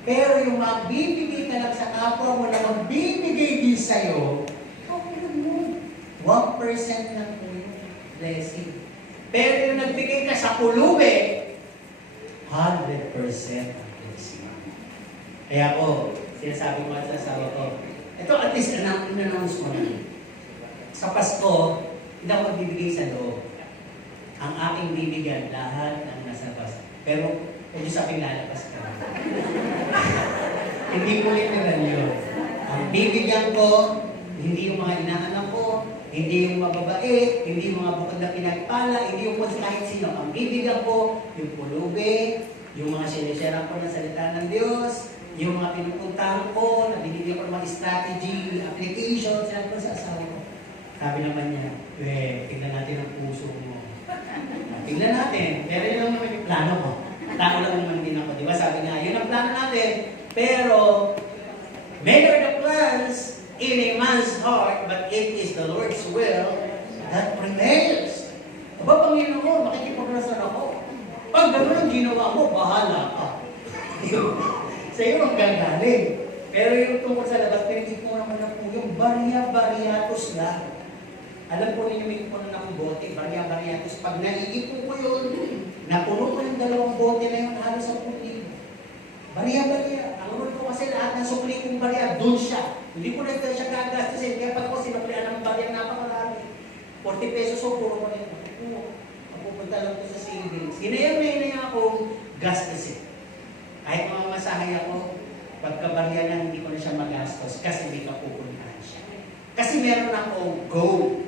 Pero yung magbibigay ka lang sa kapwa mo na magbibigay din sa'yo, okay lang yun. 1% lang po yung blessing. Pero yung nagbigay ka sa pulubi, 100% ang blessing. Kaya po, sinasabi ko at sa asawa ko, ito at least in-announce mo na. Sa Pasko, hindi ako magbibigay sa loob. Ang aking bibigyan, lahat ng nasa labas. Pero, kung yung sabi lalabas ka. Hindi ko literal yun. Ang bibigyan ko, hindi yung mga inaanak ko, hindi yung mababait, hindi yung mga bukod na pinagpala, hindi yung kahit sino. Ang bibigyan ko, yung pulubi, yung mga sinisharean ko ng salita ng Diyos, yung mga pinupuntahan ko, na binibigyan ko ng mga strategy, application, sinabi ko sa asawa ko. Sabi naman niya, tingnan natin ang puso mo. Tingnan natin, pero yun lang naman yung plano ko. Tao lang naman din ako, di ba? Sabi nga, yun ang plano natin, pero many are the plans in a man's heart, but it is the Lord's will that prevails. Aba, Panginoon, makikipaglasan ako. Pag gano'n ang ginawa mo, bahala ka. Sa iyo ang gagaling. Pero yung tungkol sa labas, pinigit mo naman na po yung barya-baryatos lang. Alam po ninyo, may puno na akong bote, barya-baryatos. Pag naiipon ko yun, napuno ko yung 2 bote na yung halos sa puti. Barya-barya. Ang unod ko kasi lahat ng sukli kong barya, dun siya. Hindi ko na ito siya gagastusin. Kaya pag ko sinuklian ng barya, napakarami. 40 pesos o puro ko rin. Mapupunta lang ko sa savings. Hinayang na akong gastusin. Kahit mga masahay ako, pagkabarya na hindi ko na siya magastos kasi may kapupuntahan siya. Kasi meron akong goal.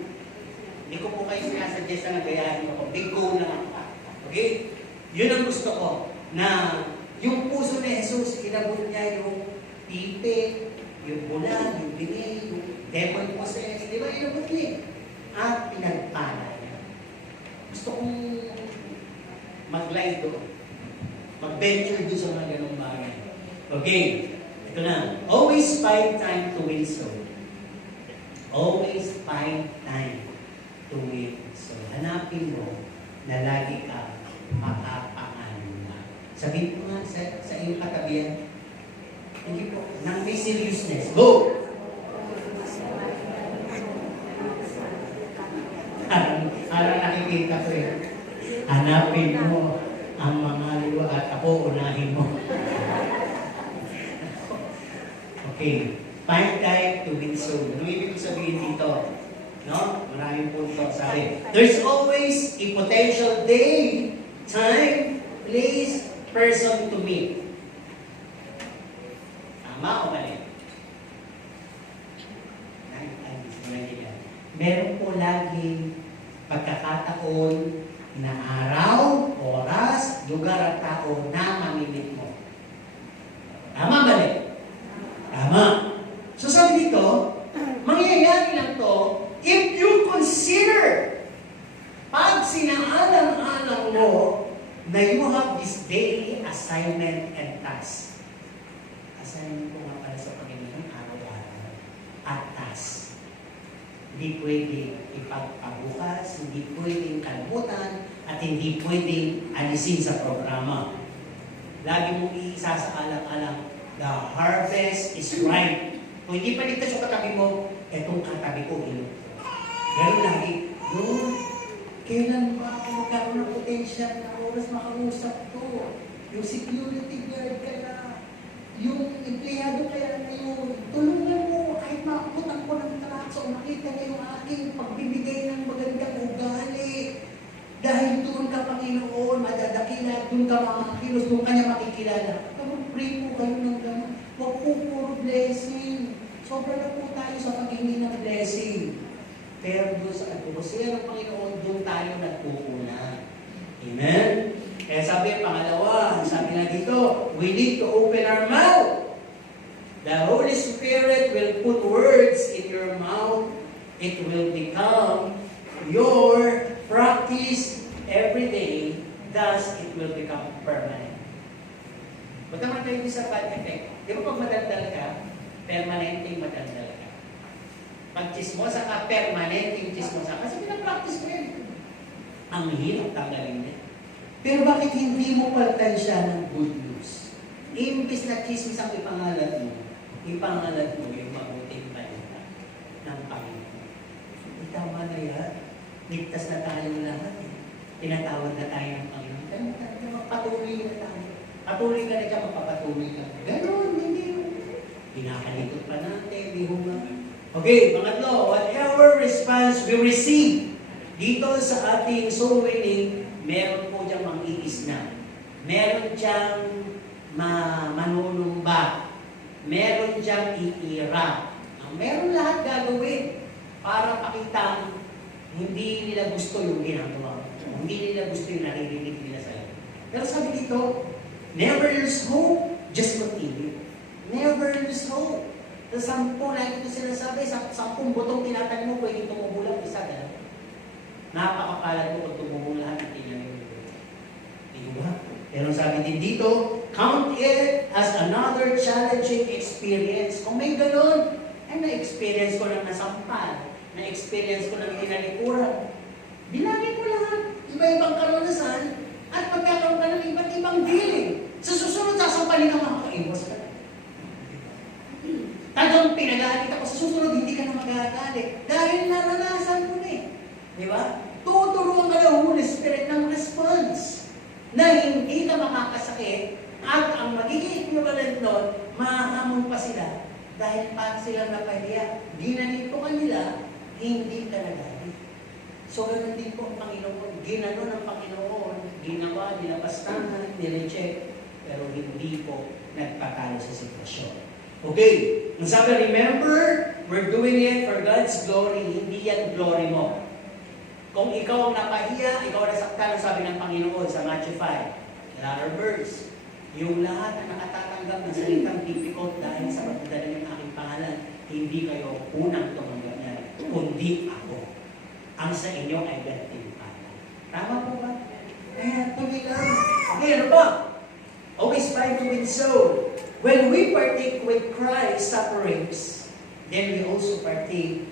Hindi ko po kayo sinasuggest na nagayahin ako. May goal na ako. Okay? Yun ang gusto ko. Na yung puso ni Jesus, inabot niya yung pipe, yung bulag, yung bingi, yung demon possessed. Di ba? Inabot niya. At pinagpala niya. Gusto kong mag-live doon. Mag-venture doon sa mga ganong bagay. Okay. Ito na. Always find time to win soul. Always find time to win soul. Hanapin mo na lagi ka makapangalan. Sabihin ko nga sa iyong katabihan, hindi po, nang may seriousness. Go! Parang nakikita ko yun. Hanapin mo ang mga liwa at ako unahin mo. Okay. Find time to win soul. Ano ibig sabihin dito? No? Maraming punto. Sabi, there's always a potential day, time, place, person to meet. Tama o mali? Meron po laging pagkakataon na araw, oras, lugar at tao na mamimit mo. Tama ba mali? Tama. So sabi dito, mangyayari lang to if you consider, pag sinaalang-alang mo na you have this daily assignment and task. Assignment ko nga pala sa Panginoon, araw-araw. At task. Hindi pwedeng ipagpabukas, hindi pwedeng kalimutan, at hindi pwedeng alisin sa programa. Lagi mong isasaalang-alang, the harvest is ripe. Kung hindi pa ligtas yung katabi mo, etong katabi ko, ilo. Pero lagi, kailan ba ako magkaroon ng potential na oras makausap to? Yung security guard ka na, yung empleyado kaya na yun, tulungan mo kahit makakutan ko ng trakso, makita niya yung aking pagbibigay ng magandang ugali. Dahil doon ka, Panginoon, madadakila, doon ka makakilos, doon ka niya makikilala. Pray po kayo ng gano'n. Huwag po puro blessing. Sobra na po tayo sa paghingi ng blessing. Pero doon sa advocacy ng Panginoon, doon tayo nagkukunan. Amen? Kaya sabi, pangalawa, sabi na dito, we need to open our mouth. The Holy Spirit will put words in your mouth. It will become your practice every day. Thus, it will become permanent. Huwag naman kayo sa bad effect. Di ba pag madaldal ka, permanenteng madaldal ka. Pag chismosa ka, permanenteng chismosa. Kasi pinapractice mo yan. Ang hirap tanggalin niya. Pero bakit hindi mo palitan siya ng good news? Imbis na chismis ang ipangalan mo yung mabuting balita ng Panginoon. Tama na yan. Ligtas na tayo lahat. Tinatawag na tayo ng Panginoon. Patuloy na tayo. Patuloy ka na dyan, magpapatuloy ka. Ganon, hindi. Pinakalitot pa natin, di ho ba? Okay, pangatlo, whatever response we receive dito sa ating soul winning, meron po diyang mang-iis na. Meron diyang manunumba. Meron diyang iira. Meron lahat gagawin para pakita hindi nila gusto yung ginagawa. Hindi nila gusto yung naririnig nila sa'yo. Pero sabi dito, never lose hope, just continue. Never lose hope. Sa 10 na ito sinasabi, sa 10 butong tinatag mo, pwede tumubulang isa, dalawa. Napakapalad mo pag tumubulang at tingnan mo. Di ba? Pero sabi din dito, count it as another challenging experience. Kung may ganun, ay na-experience ko ng nasampal, na-experience ko ng tinalikuran. Bilangin mo lahat, iba-ibang karanasan, at pagkakaroon ka ng iba't ibang dealing. Sa susunod, sasampalin ang makakaiwas ka. Tagang pinagalit ako, sa susunod, hindi ka na magagalit. Dahil naranasan mo na eh. Di ba? Tuturuan ka ng Holy Spirit ng response na hindi ka makakasakit at ang magiging equivalent nun, mahahamon pa sila dahil para silang napahiya. Ginanito ka nila, hindi ka nagalit. So, ganun din po ang Panginoon. Ginano ng Panginoon, ginawa, nilapastangan, nireject, pero hindi po nagpatalo sa sitwasyon. Okay, ang sabi, remember, we're doing it for God's glory, hindi yan glory mo. Kung ikaw ang napahiya, ikaw ang nasaktan, ang sabi ng Panginoon sa Matthew 5, another verse, yung lahat na nakatatanggap ng salitang difficult dahil sa pagdadala ng aking pangalan, hindi kayo unang tumanggap niya, kundi ako. Ang sa inyo ay gantimpala. Tama po ba? Kaya, tuloy lang. Okay, ano ba? Always fight to win soul. When we partake with Christ's sufferings, then we also partake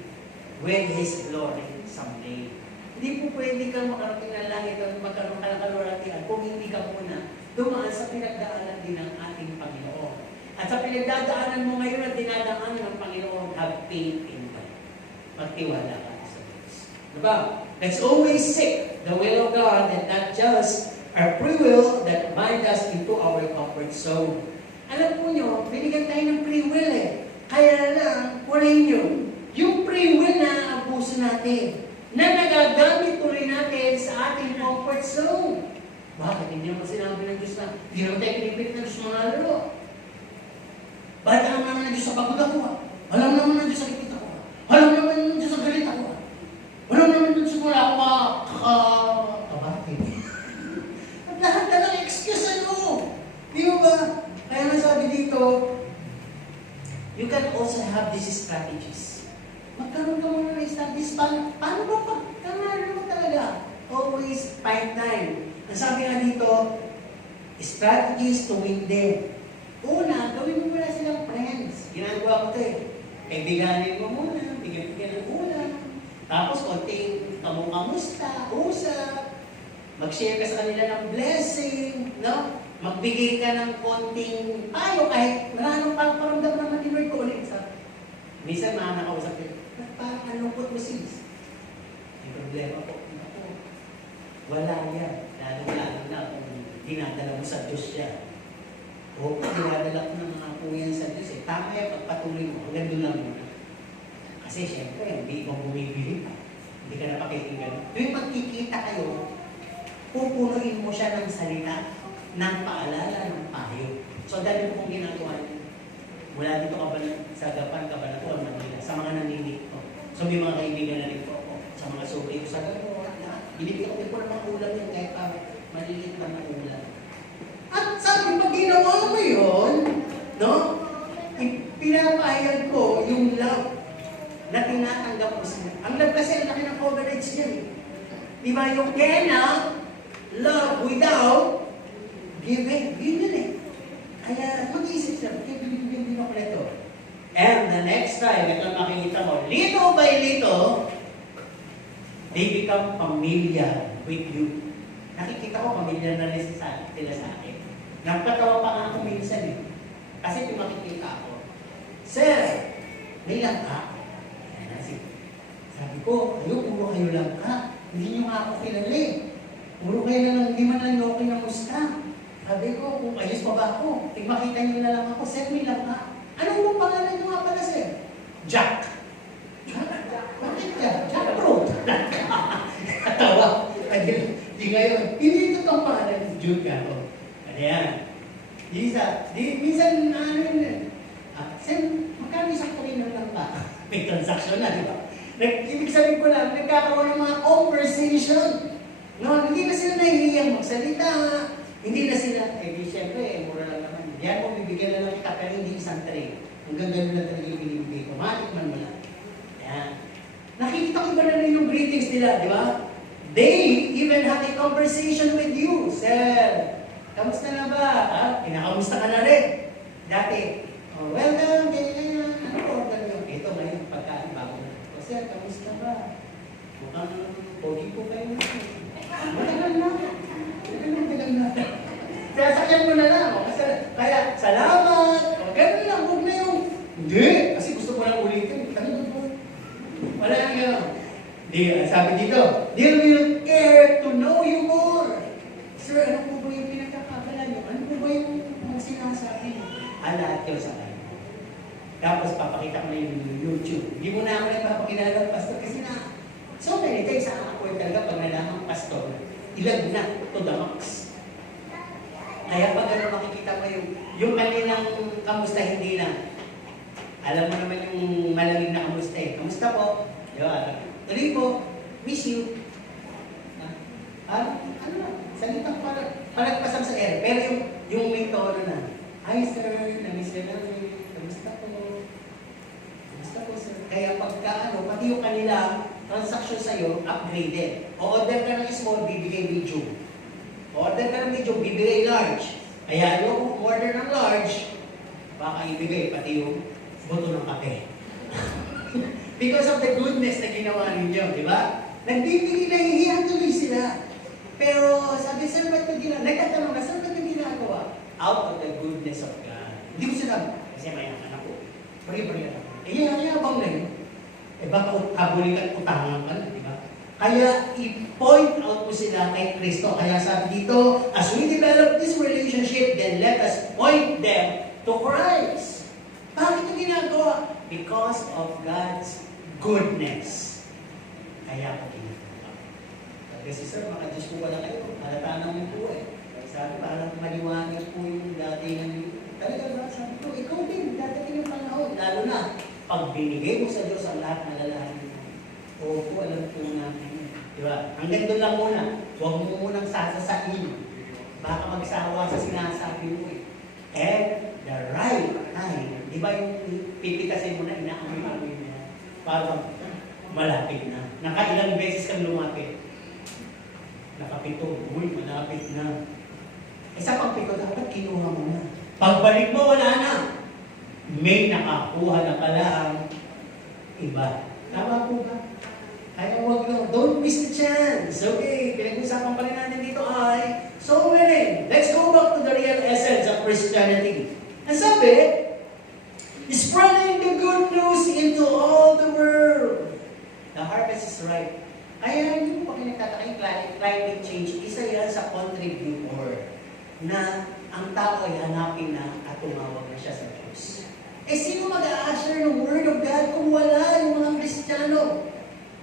with His glory someday. Hindi po pwede kang makarating ng langit at magkaroon ka ng kaloratian kung hindi ka muna dumaan sa pinagdaanan din ng ating Panginoon. At sa pinagdadaanan mo ngayon at dinadaanan ng Panginoon, have faith in God. Magtiwala ka sa Diyos. Diba? Let's always seek the will of God and not just our free will that bind us into our comfort zone. Alam po nyo, binigyan tayo ng free will eh. Kaya lang, kunin nyo, yung free will na abuso natin, na nagagamit tuloy natin sa ating comfort zone. Bakit? Hindi naman sinabi ng Diyos na, hindi naman tayo pinipilit ng Diyos mga laro. Bakit alam naman ng Diyos sa pagod ako? Alam naman ng Diyos sa likit ako? Alam naman ng Diyos sa galit ako? Alam naman ng Diyos wala ako makakabatin. At lahat na ng excuse ano? Di ba? Kaya nga sabi dito, you can also have these strategies. Magkaroon ka muna ng strategies. Paano ba pagkanalo mo talaga? Always find time. Ang sabi nga dito, strategies to win them. Una, gawin mo muna silang friends. Ginagawa ko ito eh. Kaibiganin mo muna, bigyan ng ulam. Tapos konting kamusta, usap. Mag-share ka sa kanila ng blessing, no? Magbigay ka ng konting payo kahit maraming paramdam naman ni Lord ko ulit. Minsan mga nakausap yun, parang anlungkot mo sis. May problema po. Ako, wala yan. Lalo na kung dinadala mo sa Diyos yan. O dinadala ko ng mga puyan sa Diyos eh. Tama yan, pagpatuloy mo. Hanggang doon lang muna. Kasi syempre, hindi mo bumibili pa. Hindi ka napakitigan. Tuwing magkikita kayo, pupunuin mo siya ng salita, ng paalala, ng payo. So, dahil mo kong ginagawa niyo. Mula dito sa Gapan, Kabanatuan, Manila, sa mga naninig ko. So, may mga kaibigan na rin po. sa mga sobri ko sa gano'n. Binibigyan ko ng mga ulam yun kahit pa maliliit lang na ulam. At sabi, pag ginawa mo yun, no? Pinapahayag ko yung love na tinatanggap mo siya. Ang love kasi, ang laki ng coverage niya eh. Diba yung kena, love without giving, yun yun eh. Kaya mag-iisip siya, bibigyan din ako nito. And the next time, ito makikita mo, little by little, they become familiar with you. Nakikita ko, familiar na rin sila sa akin. Nagpatawa pa nga ako minsan eh. Kasi makikita ako, Sir, may langka. Sabi ko, puro kayo langka. Hindi nyo nga ako kilala eh. Puro kayo na lang, hindi man lang nyo kinamusta. Sabi ko, kung ayos pa ba ako? Makita nyo na lang ako, Sir, may langka. Anong mong pangalan nyo nga pala, Sir? Jack. Jack? Bakit Jack? Jack Bro. Katawa. Di ngayon, hindi ito itong pangalan ng Jude ka ako. Ayan. Minsan, Sir, magkano isang kulino lang ba? May transaction na, di ba? Ibig sabihin ko lang, nagkakaroon ng mga conversation. No, hindi na sila nahihiyang magsalita. Hindi na sila, di syempre, mura lang naman. Yan mo, bibigyan na lang kita, pero hindi isang tray. Hanggang ganun na talaga yung binibigay ko. Matikman mo lang. Yan. Nakikita ko ba na rin yung greetings nila, di ba? They even had a conversation with you. Sir, kamusta na ba? Kinakamusta ka na rin. Dati, welcome, ganyan, ano order nyo? Ito ngayon, pagkain bago na. Sir, kamusta ba? Mukhang pogi po kayo. Matagal na. Matagal na. Kaya sakyan mo na lang. Kaya, salamat. Ganun lang, huwag na yung, hindi. Kasi gusto ko lang ulitin. Wala lang yun. Sabi dito, they will care to know you more. Sir, ano po ba yung pinagkakabala nyo? Ano po ba yung sinasabi nyo? Lahat yun sa kayo. Tapos papakita ko na yung YouTube. Hindi mo na ako nagpapakilala ng pastor kasi na so many times ako talaga pag nalamang pastor, ilag na to the max. Kaya pag ano makikita mo yung kanilang kamusta hindi na. Alam mo naman yung malamig na kamusta eh. Kamusta po? Diba? Tuloy po, miss you. Ano na? Salitang palagpasan sa air. Pero yung may tono na, hi sir, na-miss you namin. Kamusta po? Kamusta po sir? Kaya pagka pati yung kanila transaction sa'yo, upgraded. O-order ka ng small, bibigay medium. O-order ka ng medium, bibigay large. Kaya yung order ng large, baka ibigay pati yung boto ng kape. Because of the goodness na ginawa ninyo, di ba? Nagbibigay, nahihiyan tuloy sila. Pero sabi, saan ba ito ginagawa? Nagtatanong na, saan ba ito ginagawa? Out of the goodness of God. Hindi ko sinabi, kasi may anak ko. Bari-bari ako. Yabang na yun. Baka kabulikan utangan ka na, di ba? Kaya i-point out mo sila kay Kristo. Kaya sabi dito, as we develop this relationship, then let us point them to Christ. Bakit ito ginagawa? Because of God's goodness. Kaya ko ginagawa. Kasi sir, maka-Diyos po pala kayo. Halata naman po eh. Sabi, parang maliwanag po yung dati ng talaga ba? Sabi ko, ikaw din, dati yung panahon. Lalo na, pag binigay mo sa Diyos ang lahat na lalahin mo. Opo, alam po natin. Diba? Hanggang doon lang muna. Huwag mo munang sasasain. Baka magsawa sa sinasabi mo eh. And the right time, di ba yung pipitasin mo na inaamoy-amoy mo na parang malapit na. Nakailang beses kang lumapit. Nakapito, uy, malapit na. Sa pagpito, dapat kinuha mo na. Pagbalik mo, wala na. May nakakuha na pala ang iba. Tama po ba? Kaya huwag lang, don't miss the chance. Okay, pinag-usapan pa rin natin dito ay so winning. Let's go back to the real essence of Christianity. Ang sabi, spreading the good news into all the world. The harvest is ripe. Kaya hindi mo pa kinagtataka climate change, isa yan sa contributor na ang tao ay hanapin na at tumawag na siya sa Diyos. Sino mag-a-usher ng Word of God kung wala yung mga Kristiyano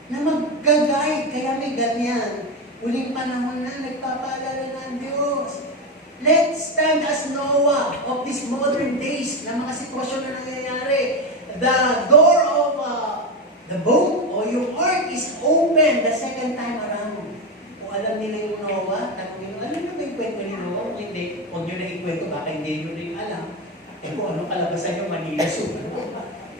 na mag-guide? Kaya may ganyan. Uling panahon na, nagpapaalala ng Diyos. Let's stand as Noah of these modern days na mga sitwasyon na nangyayari. The door of The boat o yung ark is open the second time around. Kung alam nila yung Noah, tanongin nyo, alam nyo ba yung kwento ni Noah? Kung hindi, huwag nyo na ikwento, baka hindi nyo rin alam. Eh kung anong kalabasan yung Manila Zoo.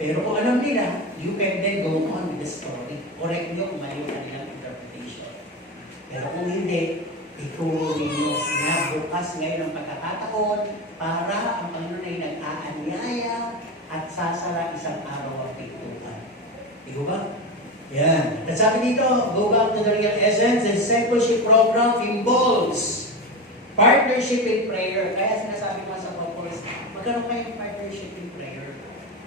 Pero kung alam nila, you can then go on with the story. Correct nyo kung mali yung kanilang interpretation. Pero kung hindi, ituro ninyo na bukas ngayon ang pagkakataon para ang Panginoon ay nag-aanyaya at sasara isang araw ang pintuan. Di ba? Yan. At sabi dito, go back to the real essence. The discipleship program involves partnership in prayer. Kaya sinasabi mo sa purpose, magkaroon kayong partnership in prayer.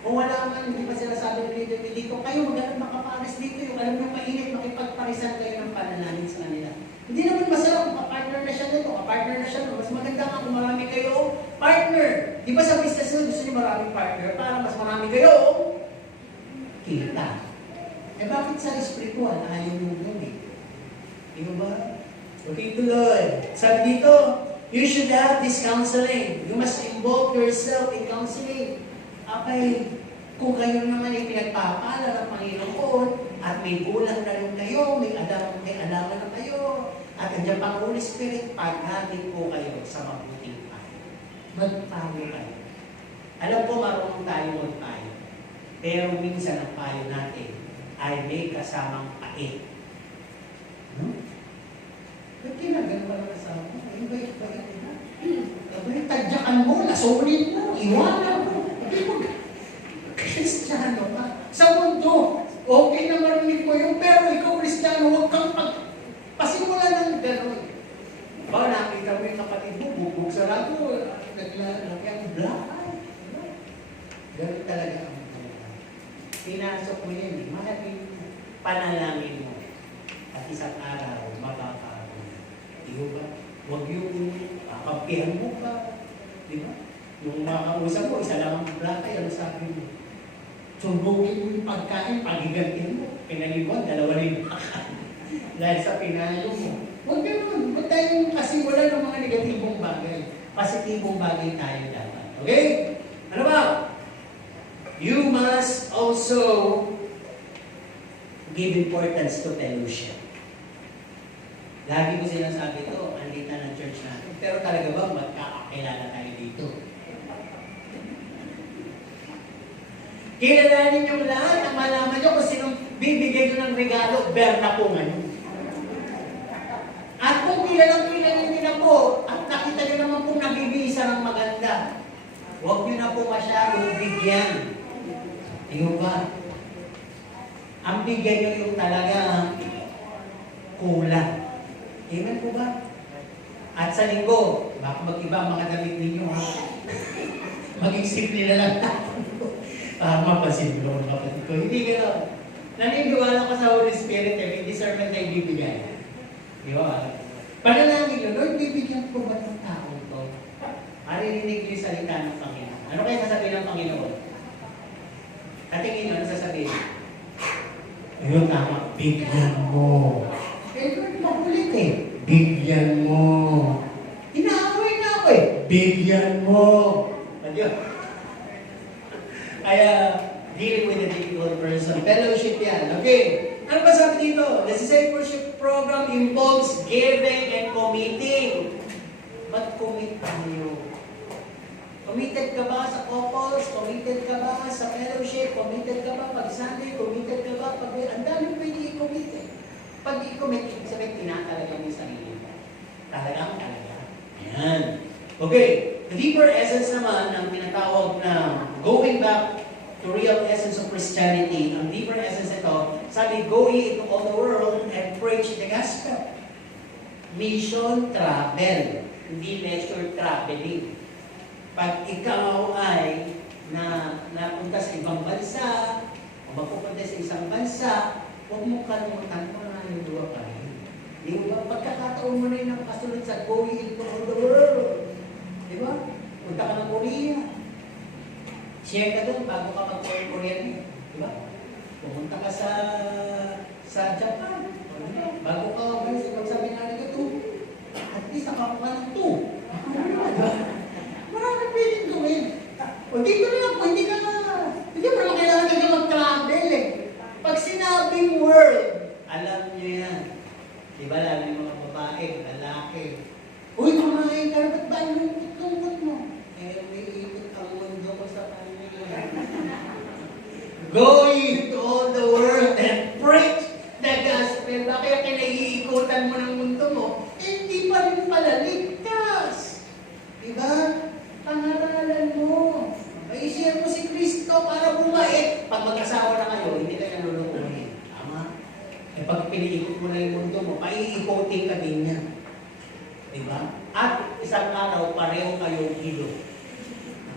Kung wala man, hindi pa sinasabi ng leader dito, kayo magkaroon makapares dito. Yung alam nyo mainit, makipagparisan kayo ng panalangin sa kanila. Hindi naman masarap kung kapartner na siya nito, kapartner na siya nito. Mas maganda nga kung marami kayo partner. Di ba sa business nyo, gusto nyo maraming partner para mas marami kayo kita. Eh bakit sa spiritual, ayaw nyo yun eh? Di ba? Okay, tuloy. Sabi dito, you should have this counseling. You must involve yourself in counseling. Okay, kung kayo naman ay pinagpapala ng Panginoon at may bulang na rin kayo, may alaman na kayo, at andyan pang Holy Spirit, paghamit po kayo sa mabuting payo. Magpayo kayo. Alam ko marunong tayo magpayo. Pero minsan ang payo natin ay may kasamang pait. Ba't ginagawa ng kasama mo? Ay, bait-bait na. Abay, tadyakan mo, lasolin mo, iwanan mo. Abay, Kristiyano ka. Sa mundo, okay na marinig mo yun, pero ikaw, Kristiyano, huwag kang pasimulan ng gano'n. Baka nakita mo yung kapatid mo, bubog sa rato, naglagyan black eye. Gano'n talaga ang talaga. Pinasok mo yan, mahalin mo, panalangin mo, at isang araw, makakaroon. Di ba? Huwag yung kakampihan mo pa. Di ba? Yung makakausap mo, isa lang ang black eye, ano sabi mo? Sumbugin mo yung pagkain, pagigantin mo. Pinaliwan, 2 pagkain. Dahil sa pinayo mo. Huwag ganun. Huwag tayong kasi wala ng mga negatibong bagay. Positibong bagay tayo dapat. Okay? Ano ba? You must also give importance to fellowship. Lagi ko sinasabi ito, ang lita ng church natin. Pero talaga ba, magkakakilala tayo dito? Kilalanin yung lahat ang malaman nyo kung sinong bibigay nyo ng regalo, berna po ngayon. At kung kilalang-kilanin nyo na po, at nakita nyo naman po nabibisa ng maganda, huwag nyo na po masyadong bigyan. Tingnan ba? Ang bigyan nyo yung talagang kulang. Amen po ba? At sa linggo, baka mag-iba ang mga damit ninyo, ha? Maging simple na lang tayo. Mapasin mo ng kapatid ko. Hindi gano'n. Naniniwala ka sa Holy Spirit, may discernment na ibibigay. Di ba? Panalangin nyo, Lord, bibigyan ko ba ng tao ito? Maririnig nyo yung salita ng Panginoon. Ano kaya sasabihin ng Panginoon? Katingin nyo, ano sasabihin? Ayun, tama. Bigyan mo. Eh, Lord, makulit eh. Bigyan mo. Inaaway na ako eh. Bigyan mo. Adiyo. Kaya, dealing with a difficult person. Fellowship yan. Okay. Ano ba sabi dito? The discipleship program involves giving and committing. Mag-commit tayo. Committed ka ba sa couples? Committed ka ba sa fellowship? Committed ka ba pag Sunday? Committed ka ba pag... Ang dami pwede i-commit eh. Pag i-commit, ibig sabihin, tinatalaga mo yung sarili. Talagang talaga. Ayan. Okay. The deeper essence naman ang tinatawag na going back to real essence of Christianity. Ang deeper essence ito, sabi, go ye into all the world and preach the gospel. Mission travel, hindi leisure traveling. Pag ikaw ay napunta sa ibang bansa, o magpupunta sa isang bansa, huwag mo kalimutan mo na yung dua pa rin. Di ba? Pagkakataon mo na yung nakasunod sa go ye into all the world. Di ba? Punta ka ng Korea. Share ka doon bago ka mag-Korean. Di ba? Pumunta ka sa Japan. Bago ka mag-Korean, pag sabi na rin ito, at least nakakuha ng 2. Marami pwedeng gawin. O dito na lang, hindi mo naman kailangan ka mag-travel eh. Pag Di ba, lalo yung mga babae, lalaki. Uy, kumain ka na, ba't ba ang lungkot mo? Eh, may ikot ang mundo ko sa kanya. Go ye to all the world and preach the gospel. Bakit kinaiikutan mo ng mundo mo? Eh, hindi pa rin pala ligtas. Diba? Pangaralan mo. Maisir mo si Kristo para bumait. Pag mag-asawa na kayo, hindi kayo nalulukuhin. Tama? Eh, pag piniikot mo na yung mundo mo, paiikotin ka din niya. Diba? At isang araw, pareho kayong hilo.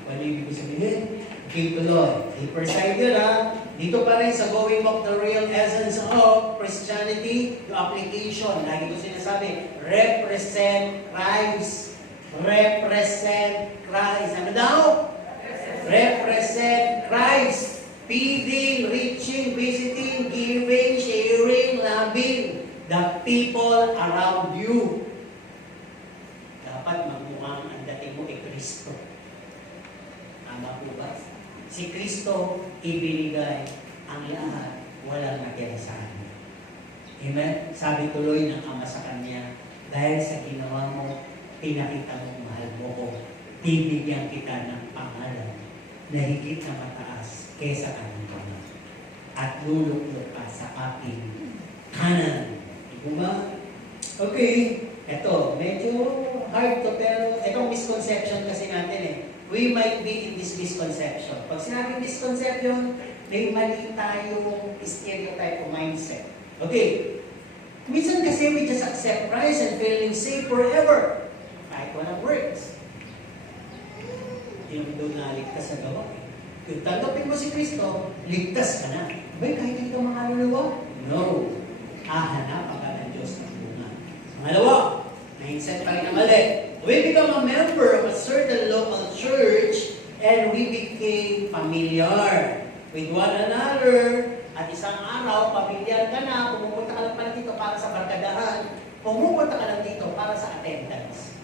Ano ibig ko sabihin? Okay, tuloy. Deeper side yun, ha? Dito pa rin sa going of the real essence of Christianity, yung application. Lagi ko sinasabi, represent Christ. Represent Christ. Ano daw? Represent Christ. Feeding, reaching, visiting, giving, sharing, loving the people around you. Dapat magmukhang ang dating mo ay Kristo. Tama po ba? Si Kristo ibinigay ang lahat, walang natira sa kanya. Amen? Sabi tuloy ng Ama sa kanya, dahil sa ginawa mo, pinakita mo mahal mo ko. Bibigyan kita ng pangalan na higit na mataas kesa kanyang mga. At lulok ka sa aking kanan. Di ba? Okay. Ito, medyo hard to pero itong misconception kasi natin eh. We might be in this misconception. Pag sinabing misconception, may mali tayong stereotype o mindset. Okay. Minsan kasi we just accept Christ and feeling safe forever. Kahit walang works. Hindi naman doon naligtas sa gawa. Kung tanggapin mo si Kristo, ligtas ka na. Abay, kahit hindi ka makaluluwa? No. Hahanapan ka ng Diyos ng bunga. Pangalawa, mindset pa rin na mali. We become a member of a certain local church and we became familiar with one another. At isang araw, pamilyar ka na, pumupunta ka lang pala dito para sa barkadahan, pumupunta ka lang dito para sa attendance.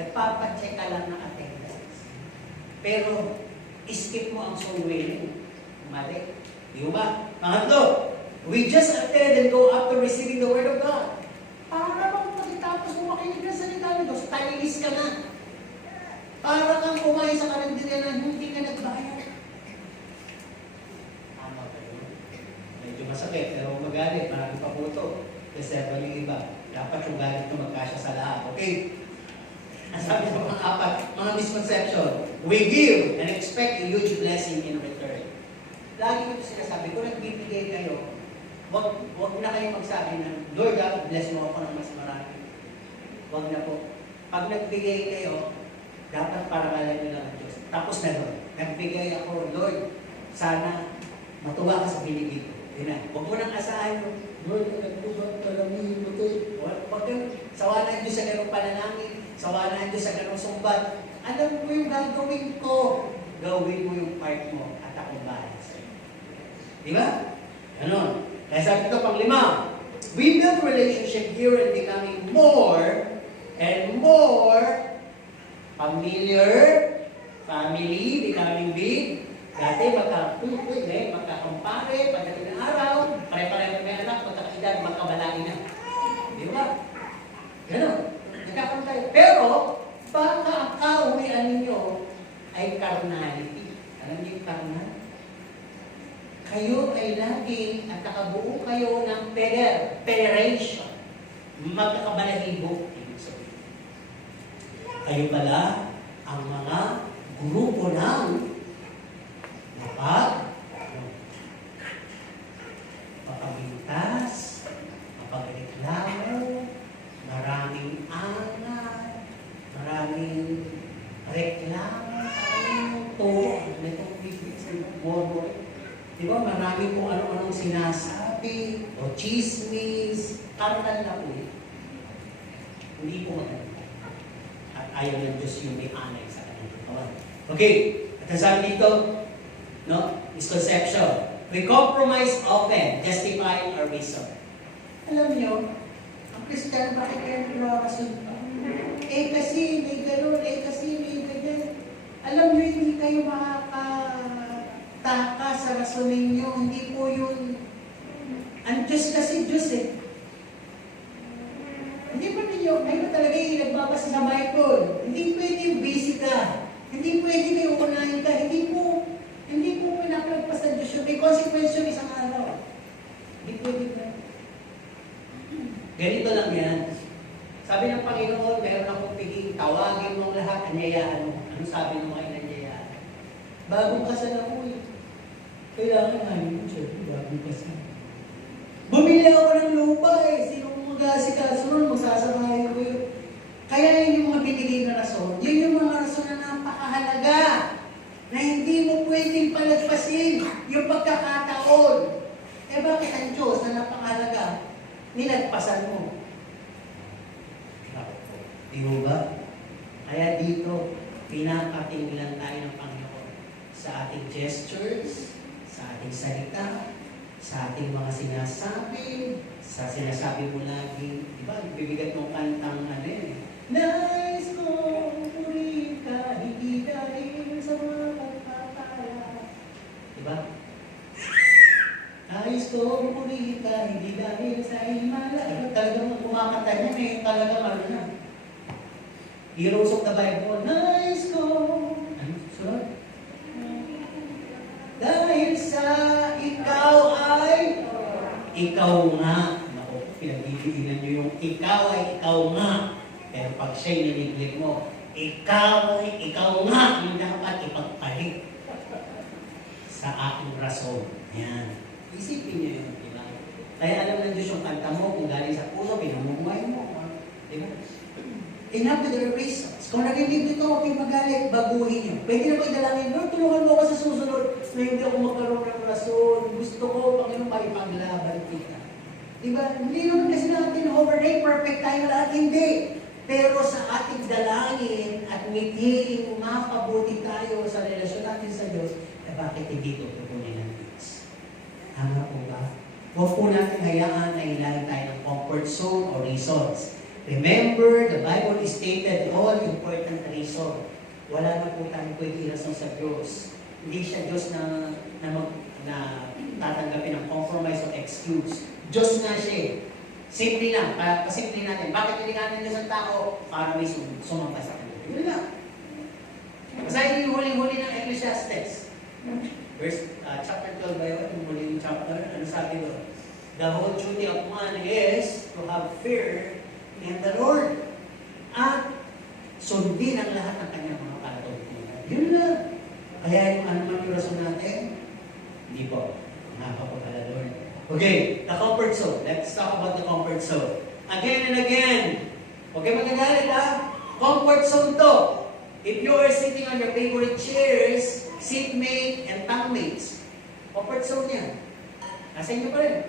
Nagpapacheck ka lang ng attendance. Pero, skip mo ang soul winning. Mali. Di ba? Pangatlo, we just attend and go after receiving the Word of God. Para bang pagkatapos mo makinig ng salita ng Diyos, talilis ka na. Para kang kumain sa kalendarya na hindi ka nagbayad. Tama ba yun? Medyo masakit, pero magalit, maraming paputo. Reserva yung iba. Dapat yung galit ko magkasya sa lahat. Okay? Ang sabi sa mga apat, mga misconception. We give and expect a huge blessing in return. Lagi ko ito sinasabi, kung nagbibigay kayo, Huwag na kayo magsabi na, Lord, bless mo ako ng mas marami. Huwag na po. Pag nagbigay kayo, dapat paralan nyo lang ang Diyos. Tapos na doon. Nagbigay ako, Lord, sana matuwa ka sa binigay ko. Yun na. Huwag mo nang asahan mo, Lord, nagbubat ka lang yung butoy. Huwag kang sawa na Diyos sa ganong panalangin, sawa na Diyos sa ganong sumbat. Alam mo yung gagawin ko. Gawin mo yung part mo at ako bahala sa'yo. Di ba? Ganon. Kaya sabi ito, pang-5, we build relationship here and becoming more and more familiar, family, becoming big. Dati magkakampare, pagdating ng araw, pare-pare may anak, magkakaedad, magkabalaki na. Di ba? Ganon. Nagkakaroon tayo. Pero, baka ang kauwian ninyo ay carnality. Alam niyo yung carnal? Kayo ay laging at nakabuo kayo ng federation. Magkakabalahibo. Kayo pala ang mga grupo ng mapagmintas, mapagreklamo, maraming angat, maraming reklamo, di ba, marami kung ano-anong sinasabi, o chismis, kartal na po yun. Hindi po maganda. At ayaw ng Diyos yung may anay sa kanyang. Okay, at ang sabi dito, no, misconception. We compromise often, justifying our reason. Alam niyo, ang Kristiyano, bakit kaya pinakasunod? Kasi may gano'n, kasi may ganyan. Alam niyo, hindi kayo makakataka sa rason ninyo. Hindi po yun. Ang Diyos kasi Diyos eh. Hindi pa ninyo, kayo talaga yung nagbabasa sa Bible. Hindi pwede yung busy ka. Hindi pwede kayo unahin ka. Hindi po pinapalagpas ng Diyos yun. May consequence yun isang araw. Hindi pwede ka. Ganito lang yan. Sabi ng Panginoon, meron akong piging, tawagin mong lahat, anyayaan mo. Ano sabi ng mga inanyayaan? Bagong kasal ako eh. Kailangan namin mo siya, bagong kasal. Bumili ako ng lupa eh. Sino mag-aasikaso nun, magsasamahin ko yun. Kaya yun yung mga binigay na rason. Yun yung mga rason na napakahalaga. Na hindi mo pwedeng palagpasin yung pagkakataon. Eh bakit ang Diyos na napakahalaga, nilagpasan mo? Di mo ba? Kaya dito, pinapatinglan tayo ng Panginoon sa ating gestures, sa ating salita, sa ating mga sinasabi, sa sinasabi mo lagi. Di ba? Bibigat mong kantang ano eh. Nais ko purihin ka, hindi dahil sa mga pagpapala. Di ba? Nais ko purihin ka, hindi dahil sa himala. Talagang kumakanta niya eh. Talagang ano na. Heroes of the Bible. Nais ko. Ano? Sunod? Dahil sa ikaw ay ikaw nga. Naku, pinagbibigilan nyo yung ikaw ay ikaw nga. Pero pag siya'y niniglig mo, ikaw ay ikaw nga yung dapat ipagpalit sa aking rason. Yan. Isipin nyo yun, di ba? Kaya alam ng Diyos yung kanta mo, kung galing sa puso, pinamumuhay mo. Di ba? Enough with the reasons. Kung narinig nito, huwag kayong magalit, baguhin nyo. Pwede na ba idalangin, Lord, tulungan mo ako sa susunod na hindi ako magkaroon ng rason. Gusto ko, Panginoon, maipaglaban kita. Diba? Hindi naman kasi natin overnight, perfect tayo lahat. Hindi. Pero sa ating dalangin at mithiing mapabuti tayo sa relasyon natin sa Diyos, eh bakit hindi ito tutunin ng Diyos? Tama po ba? Huwag po natin hayaan na ilahin tayo ng comfort zone o reasons. Remember, the Bible is stated all important reason. Wala na po tayong pwede irason sa Diyos. Hindi siya Diyos na tatanggapin ng compromise o excuse. Diyos nga siya. Simple lang. Pasimple natin. Bakit hindi natin Diyos ang tao? Para may sumamba sa Kanya. Yun lang. Basahin yung huling-huli ng Ecclesiastes. Chapter 12 ba yun? Yung huling chapter. Ano sabi doon? The whole duty of man is to have fear in the Lord. At sundin ang lahat ng kanyang mga patutulungan. Yun lang. Kaya yung ano man yung rason natin, hindi po. Nakapagpala Lord. Okay, the comfort zone. Let's talk about the comfort zone. Again and again. Okay, magagalit ha? Comfort zone to. If you are sitting on your favorite chairs, seatmate and tongue-mates, comfort zone yan. Nasa inyo pa rin.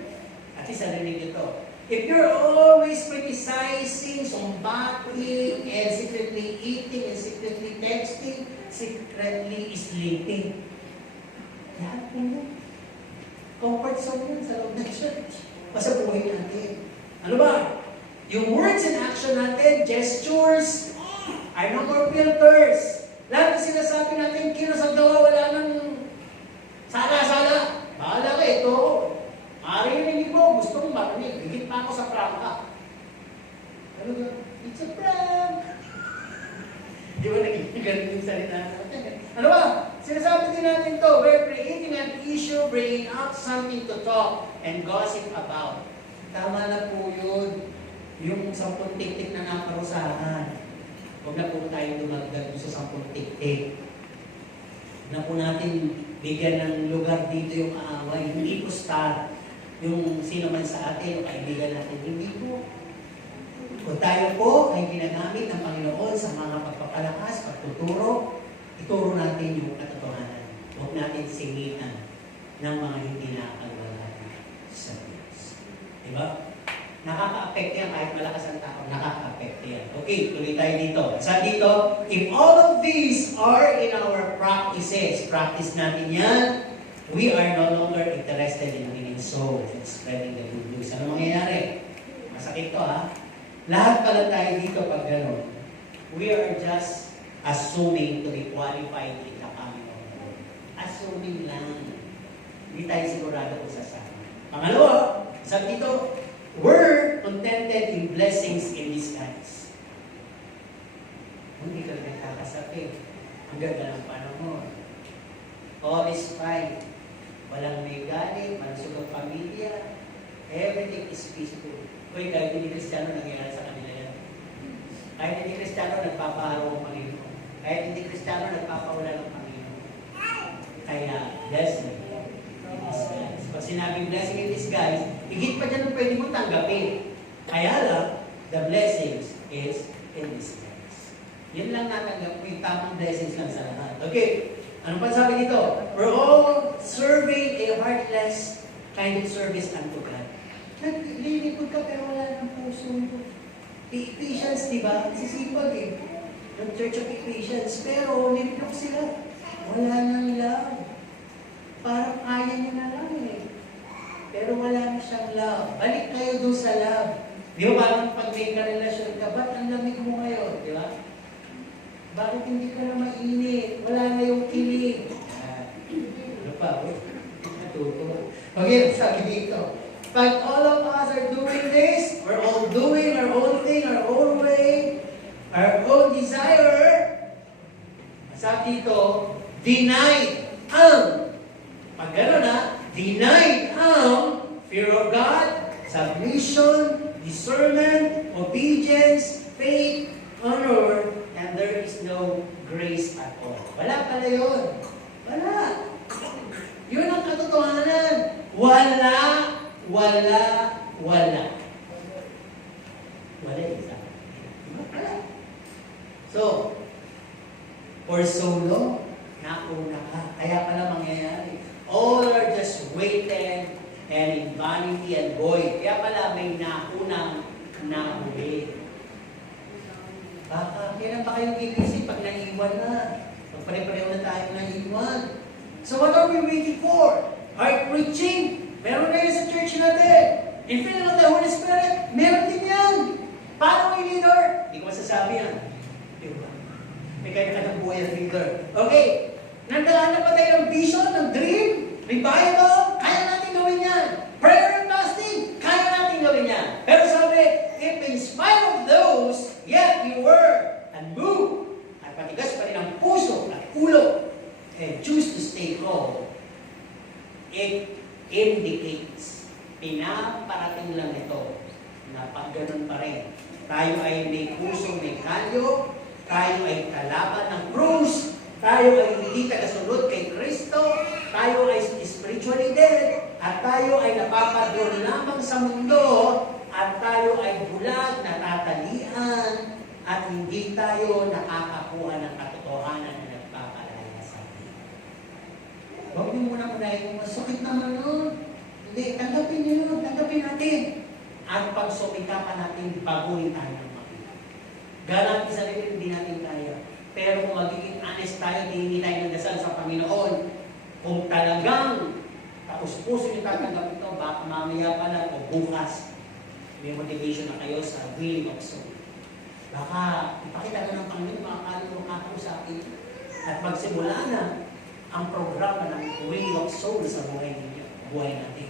At least narinig ito. If you're always criticizing, sumbating, and secretly eating, and secretly texting, secretly sleeping, yan po yun. Comfort zone yun sa loob ng church. Basta buhay natin. Ano ba? Yung words and action natin, gestures, are no more filters. Lahat ng sinasabi natin, kilos ang gawa, wala nang sala-sala. Bahala ka ito. Marinig mo, gusto mong marinig. Higit pa ako sa prangka. Ano ba? It's a prank! Di ba nagiging yung salita natin? Ano ba? Sinasabi din natin to, we're creating an issue, bringing up something to talk and gossip about. Tama na po yun. Yung 10 tik-tik na naparusahan. Huwag na po tayo dumagdag sa 10 tik-tik. Huwag na po natin bigyan ng lugar dito yung aaway. Hindi po start yung sino man sa atin o kaibigan natin. Hindi po. Kung tayo po ay ginagamit ng Panginoon sa mga pagpapalakas, pagtuturo, ituro natin yung katotohanan. Huwag natin singitan ng mga hindi nakakagwala sa Diyos. Diba? Nakaka-affect yan kahit malakas ang tao. Nakaka-affect yan. Okay, tuloy tayo dito. Sa dito, if all of these are in our practices, practice natin yan, we are no longer interested in winning souls and spreading the good news. Ano mangyayari? Masakit to ha? Lahat pala tayo dito pag gano'n. We are just assuming to be qualified in the coming of the Lord. Assuming lang. Hindi tayo sigurado kung sasama. Pangalawa, sabi dito, we're contented in blessings in this magkakasakit. Ang ganda ng panahon. All is fine. Walang may galit, malusog ang pamilya. Everything is peaceful. Uy, kahit hindi Kristiyano, nangyayari sa kanila yan. Kahit hindi Kristiyano, nagpapaharo ng Panginoon. Kahit hindi Kristiyano, nagpapawala ng Panginoon. Kaya, blessing in disguise. Pag sinabing blessing in disguise, higit pa dyan ang pwede mo tanggapin. Kaya lang, the blessings is in disguise. Yun lang natanggap mo, yung tamang blessings lang sa lahat. Okay, ano pa sabi dito? We're all serving a heartless kind of service unto God. Naglilipod ka pero wala ng puso mo. Ephesians, di ba? Sisipag eh. Ng Church of Ephesians. Pero nilipok sila. Wala nang love. Parang kaya niya na lang eh. Pero wala na siyang love. Balik kayo doon sa love. Di ba parang pag may karelasyon ka, ba't ang lamig mo ngayon? Di ba? Bakit hindi ka na mainit? Wala na yung kilig. Ano pa? Natuto. Okay, sabi dito. But all of us are doing this. We're all doing our own thing, our own way, our own desire. Sabi dito, denied ang, pag gano'n na, denied ang fear of God, submission, discernment, obedience, faith, honor, and there is no grace at all. Wala pala yun. Wala. Yun ang katotohanan. Wala. Wala. Wala. Wala isa. Wala. So, for so long, nauna ka. Kaya pala mangyayari. All are just waiting and in vanity and void. Kaya pala may naunang nahuli. Baka, kailan ba kayong gigising pag naiwan na? Pag pare-pareho na tayo naiwan. So what are we waiting for? Heart preaching? Meron na yun sa church natin. Infilling of the Holy Spirit? Meron din yan. Paano may leader? Hindi ko masasabi yan. Diba? May kanya-kanyang buhay ang leader. Okay. Nandaan na ba tayo ng vision, ng dream? May Bible? Kaya natin gawin yan. Prayer and fasting? Kaya natin gawin yan. Pero sabi, if in spite of those, yet you were and move, at patigas pa rin ang puso at ulo, and choose to stay calm, it indicates, pinaparating lang ito, na pag ganun pa rin, tayo ay may puso, may kalyo, tayo ay kalaban ng krus, tayo ay hindi tagasunod kay Kristo, tayo ay spiritually dead, at tayo ay napapador lamang sa mundo, at tayo ay bulag, natatalian, at hindi tayo nakakakuha ng katotohanan na nagpapalaya sa atin. Huwag niyo muna unahin, masakit naman nun. Hindi, tanggapin niyo yun, tanggapin natin. At pag sumikapan natin, baguhin tayo ng makita. Galang isa rin, hindi natin kaya. Pero kung magiging honest tayo, hihingi tayo ng dasal sa Panginoon, kung talagang tapos-puso niyo tatanggap ito, baka mamaya pa lang o bukas, may motivation na kayo sa willing of soul. Baka ipakita na ng Panginoon, makakalo sa akin. At magsimula na ang programa ng willing of soul sa buhay ninyo, buhay natin.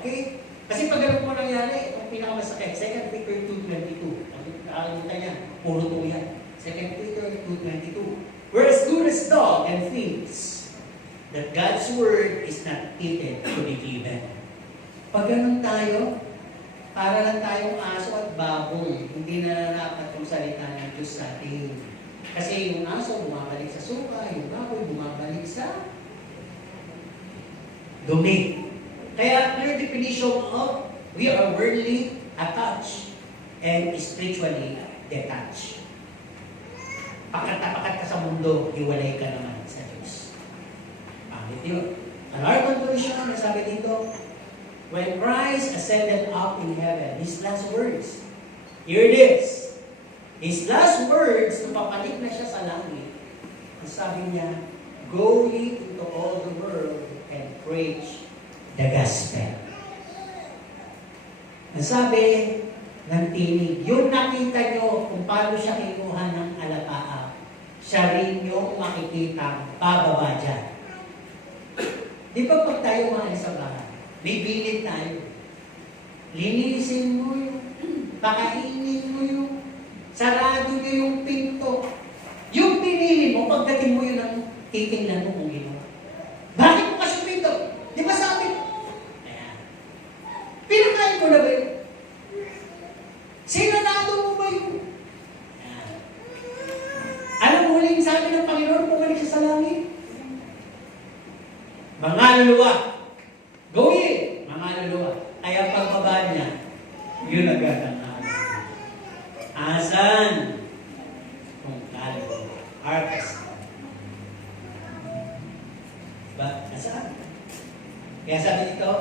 Okay? Kasi pag ganun po nangyari, itong pinakamasakit, 2 Peter 2:22. Nakalimutan niya, puro to yan. 2 Peter 2:22. We're as good as dog and things that God's word is not eaten to be given. Pag ganun tayo, para lang tayong aso at baboy, hindi nararapat yung salita ng Diyos sa atin. Kasi yung aso bumabalik sa suka, yung baboy bumabalik sa dumi. Kaya clear definition of we are worldly attached and spiritually detached. Pakat ka sa mundo, hiwalay ka naman sa Diyos. Pangit yun. An our conclusion, nasabi dito, when Christ ascended up in heaven, His last words, here it is. His last words, nung papalik na siya sa langit, ang sabi niya, go ye into all the world and preach the gospel. Ang sabi ng tinig, yung nakita nyo kung paano siya kinuha ng alapaap, siya rin yung makikita bababa dyan. Di ba pag tayo mahal sa bahay, bibilit tayo. Linisin mo yung, pakainin mo yung, sarado nyo yung pinto. Yung pinili pagdating mo yun ang titingnan mo kung ginawa. Bakit mo kasi pito? Di ba sabi? Ayan. Pinakain mo na ba yun? Sinanado mo ba yun? Ayan. Alam mo huling sabi ng Panginoon, pumalik siya sa langit? Mga luluwa. Gawin! Mga luluwa. Kaya pagbaba niya, yun agad ang alam. Asan? Kung kaluluwa. Harvest. Diba? Nasaan? Kaya sabi dito,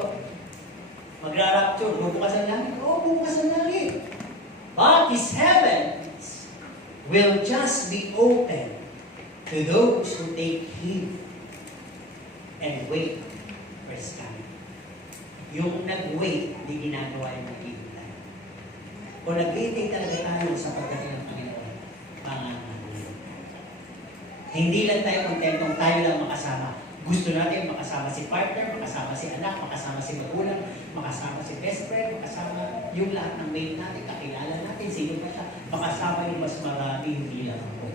magra-rapture, bubukas ang langit. Oo, bubukas ang langit. But His heavens will just be open to those who take heed and wait for His coming. Yung nag-wait, hindi ginagawa yung nag-iintay. Kung nag-iintay talaga tayo sa pagdating ng Panginoon, pangangalan. Hindi lang tayo kontentong tayo lang makasama. Gusto natin makasama si partner, makasama si anak, makasama si magulang, makasama si best friend, makasama yung lahat ng mate natin, kakilala natin, sino pa siya, makasama yung mas marami, hindi lang ako.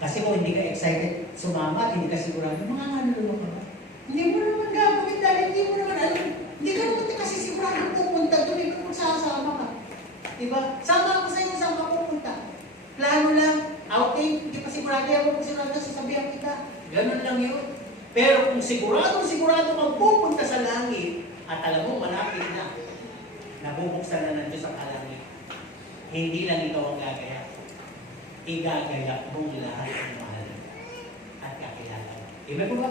Kasi kung hindi ka excited sumama, hindi ka sigurado, mga nalulunok ka ba? Hindi mo naman gagawin dahil hindi mo naman alam. Hindi ka naman kasi sigurado pupunta doon, hindi ka magsasama ka. Diba? Sama ako sa iyo, saan ka pupunta? Plano lang, outing, hindi pa sigurado, ako kung sigurado, sasabihan kita. Ganun lang yun. Pero kung sigurado kang pupunta sa langit, at alam mo, malapit na, nabubuksan na ng Diyos ang kalangit. Hindi lang ikaw ang gagaya. Igagaya mong lahat ng mahal at kakilala. Iba po ba?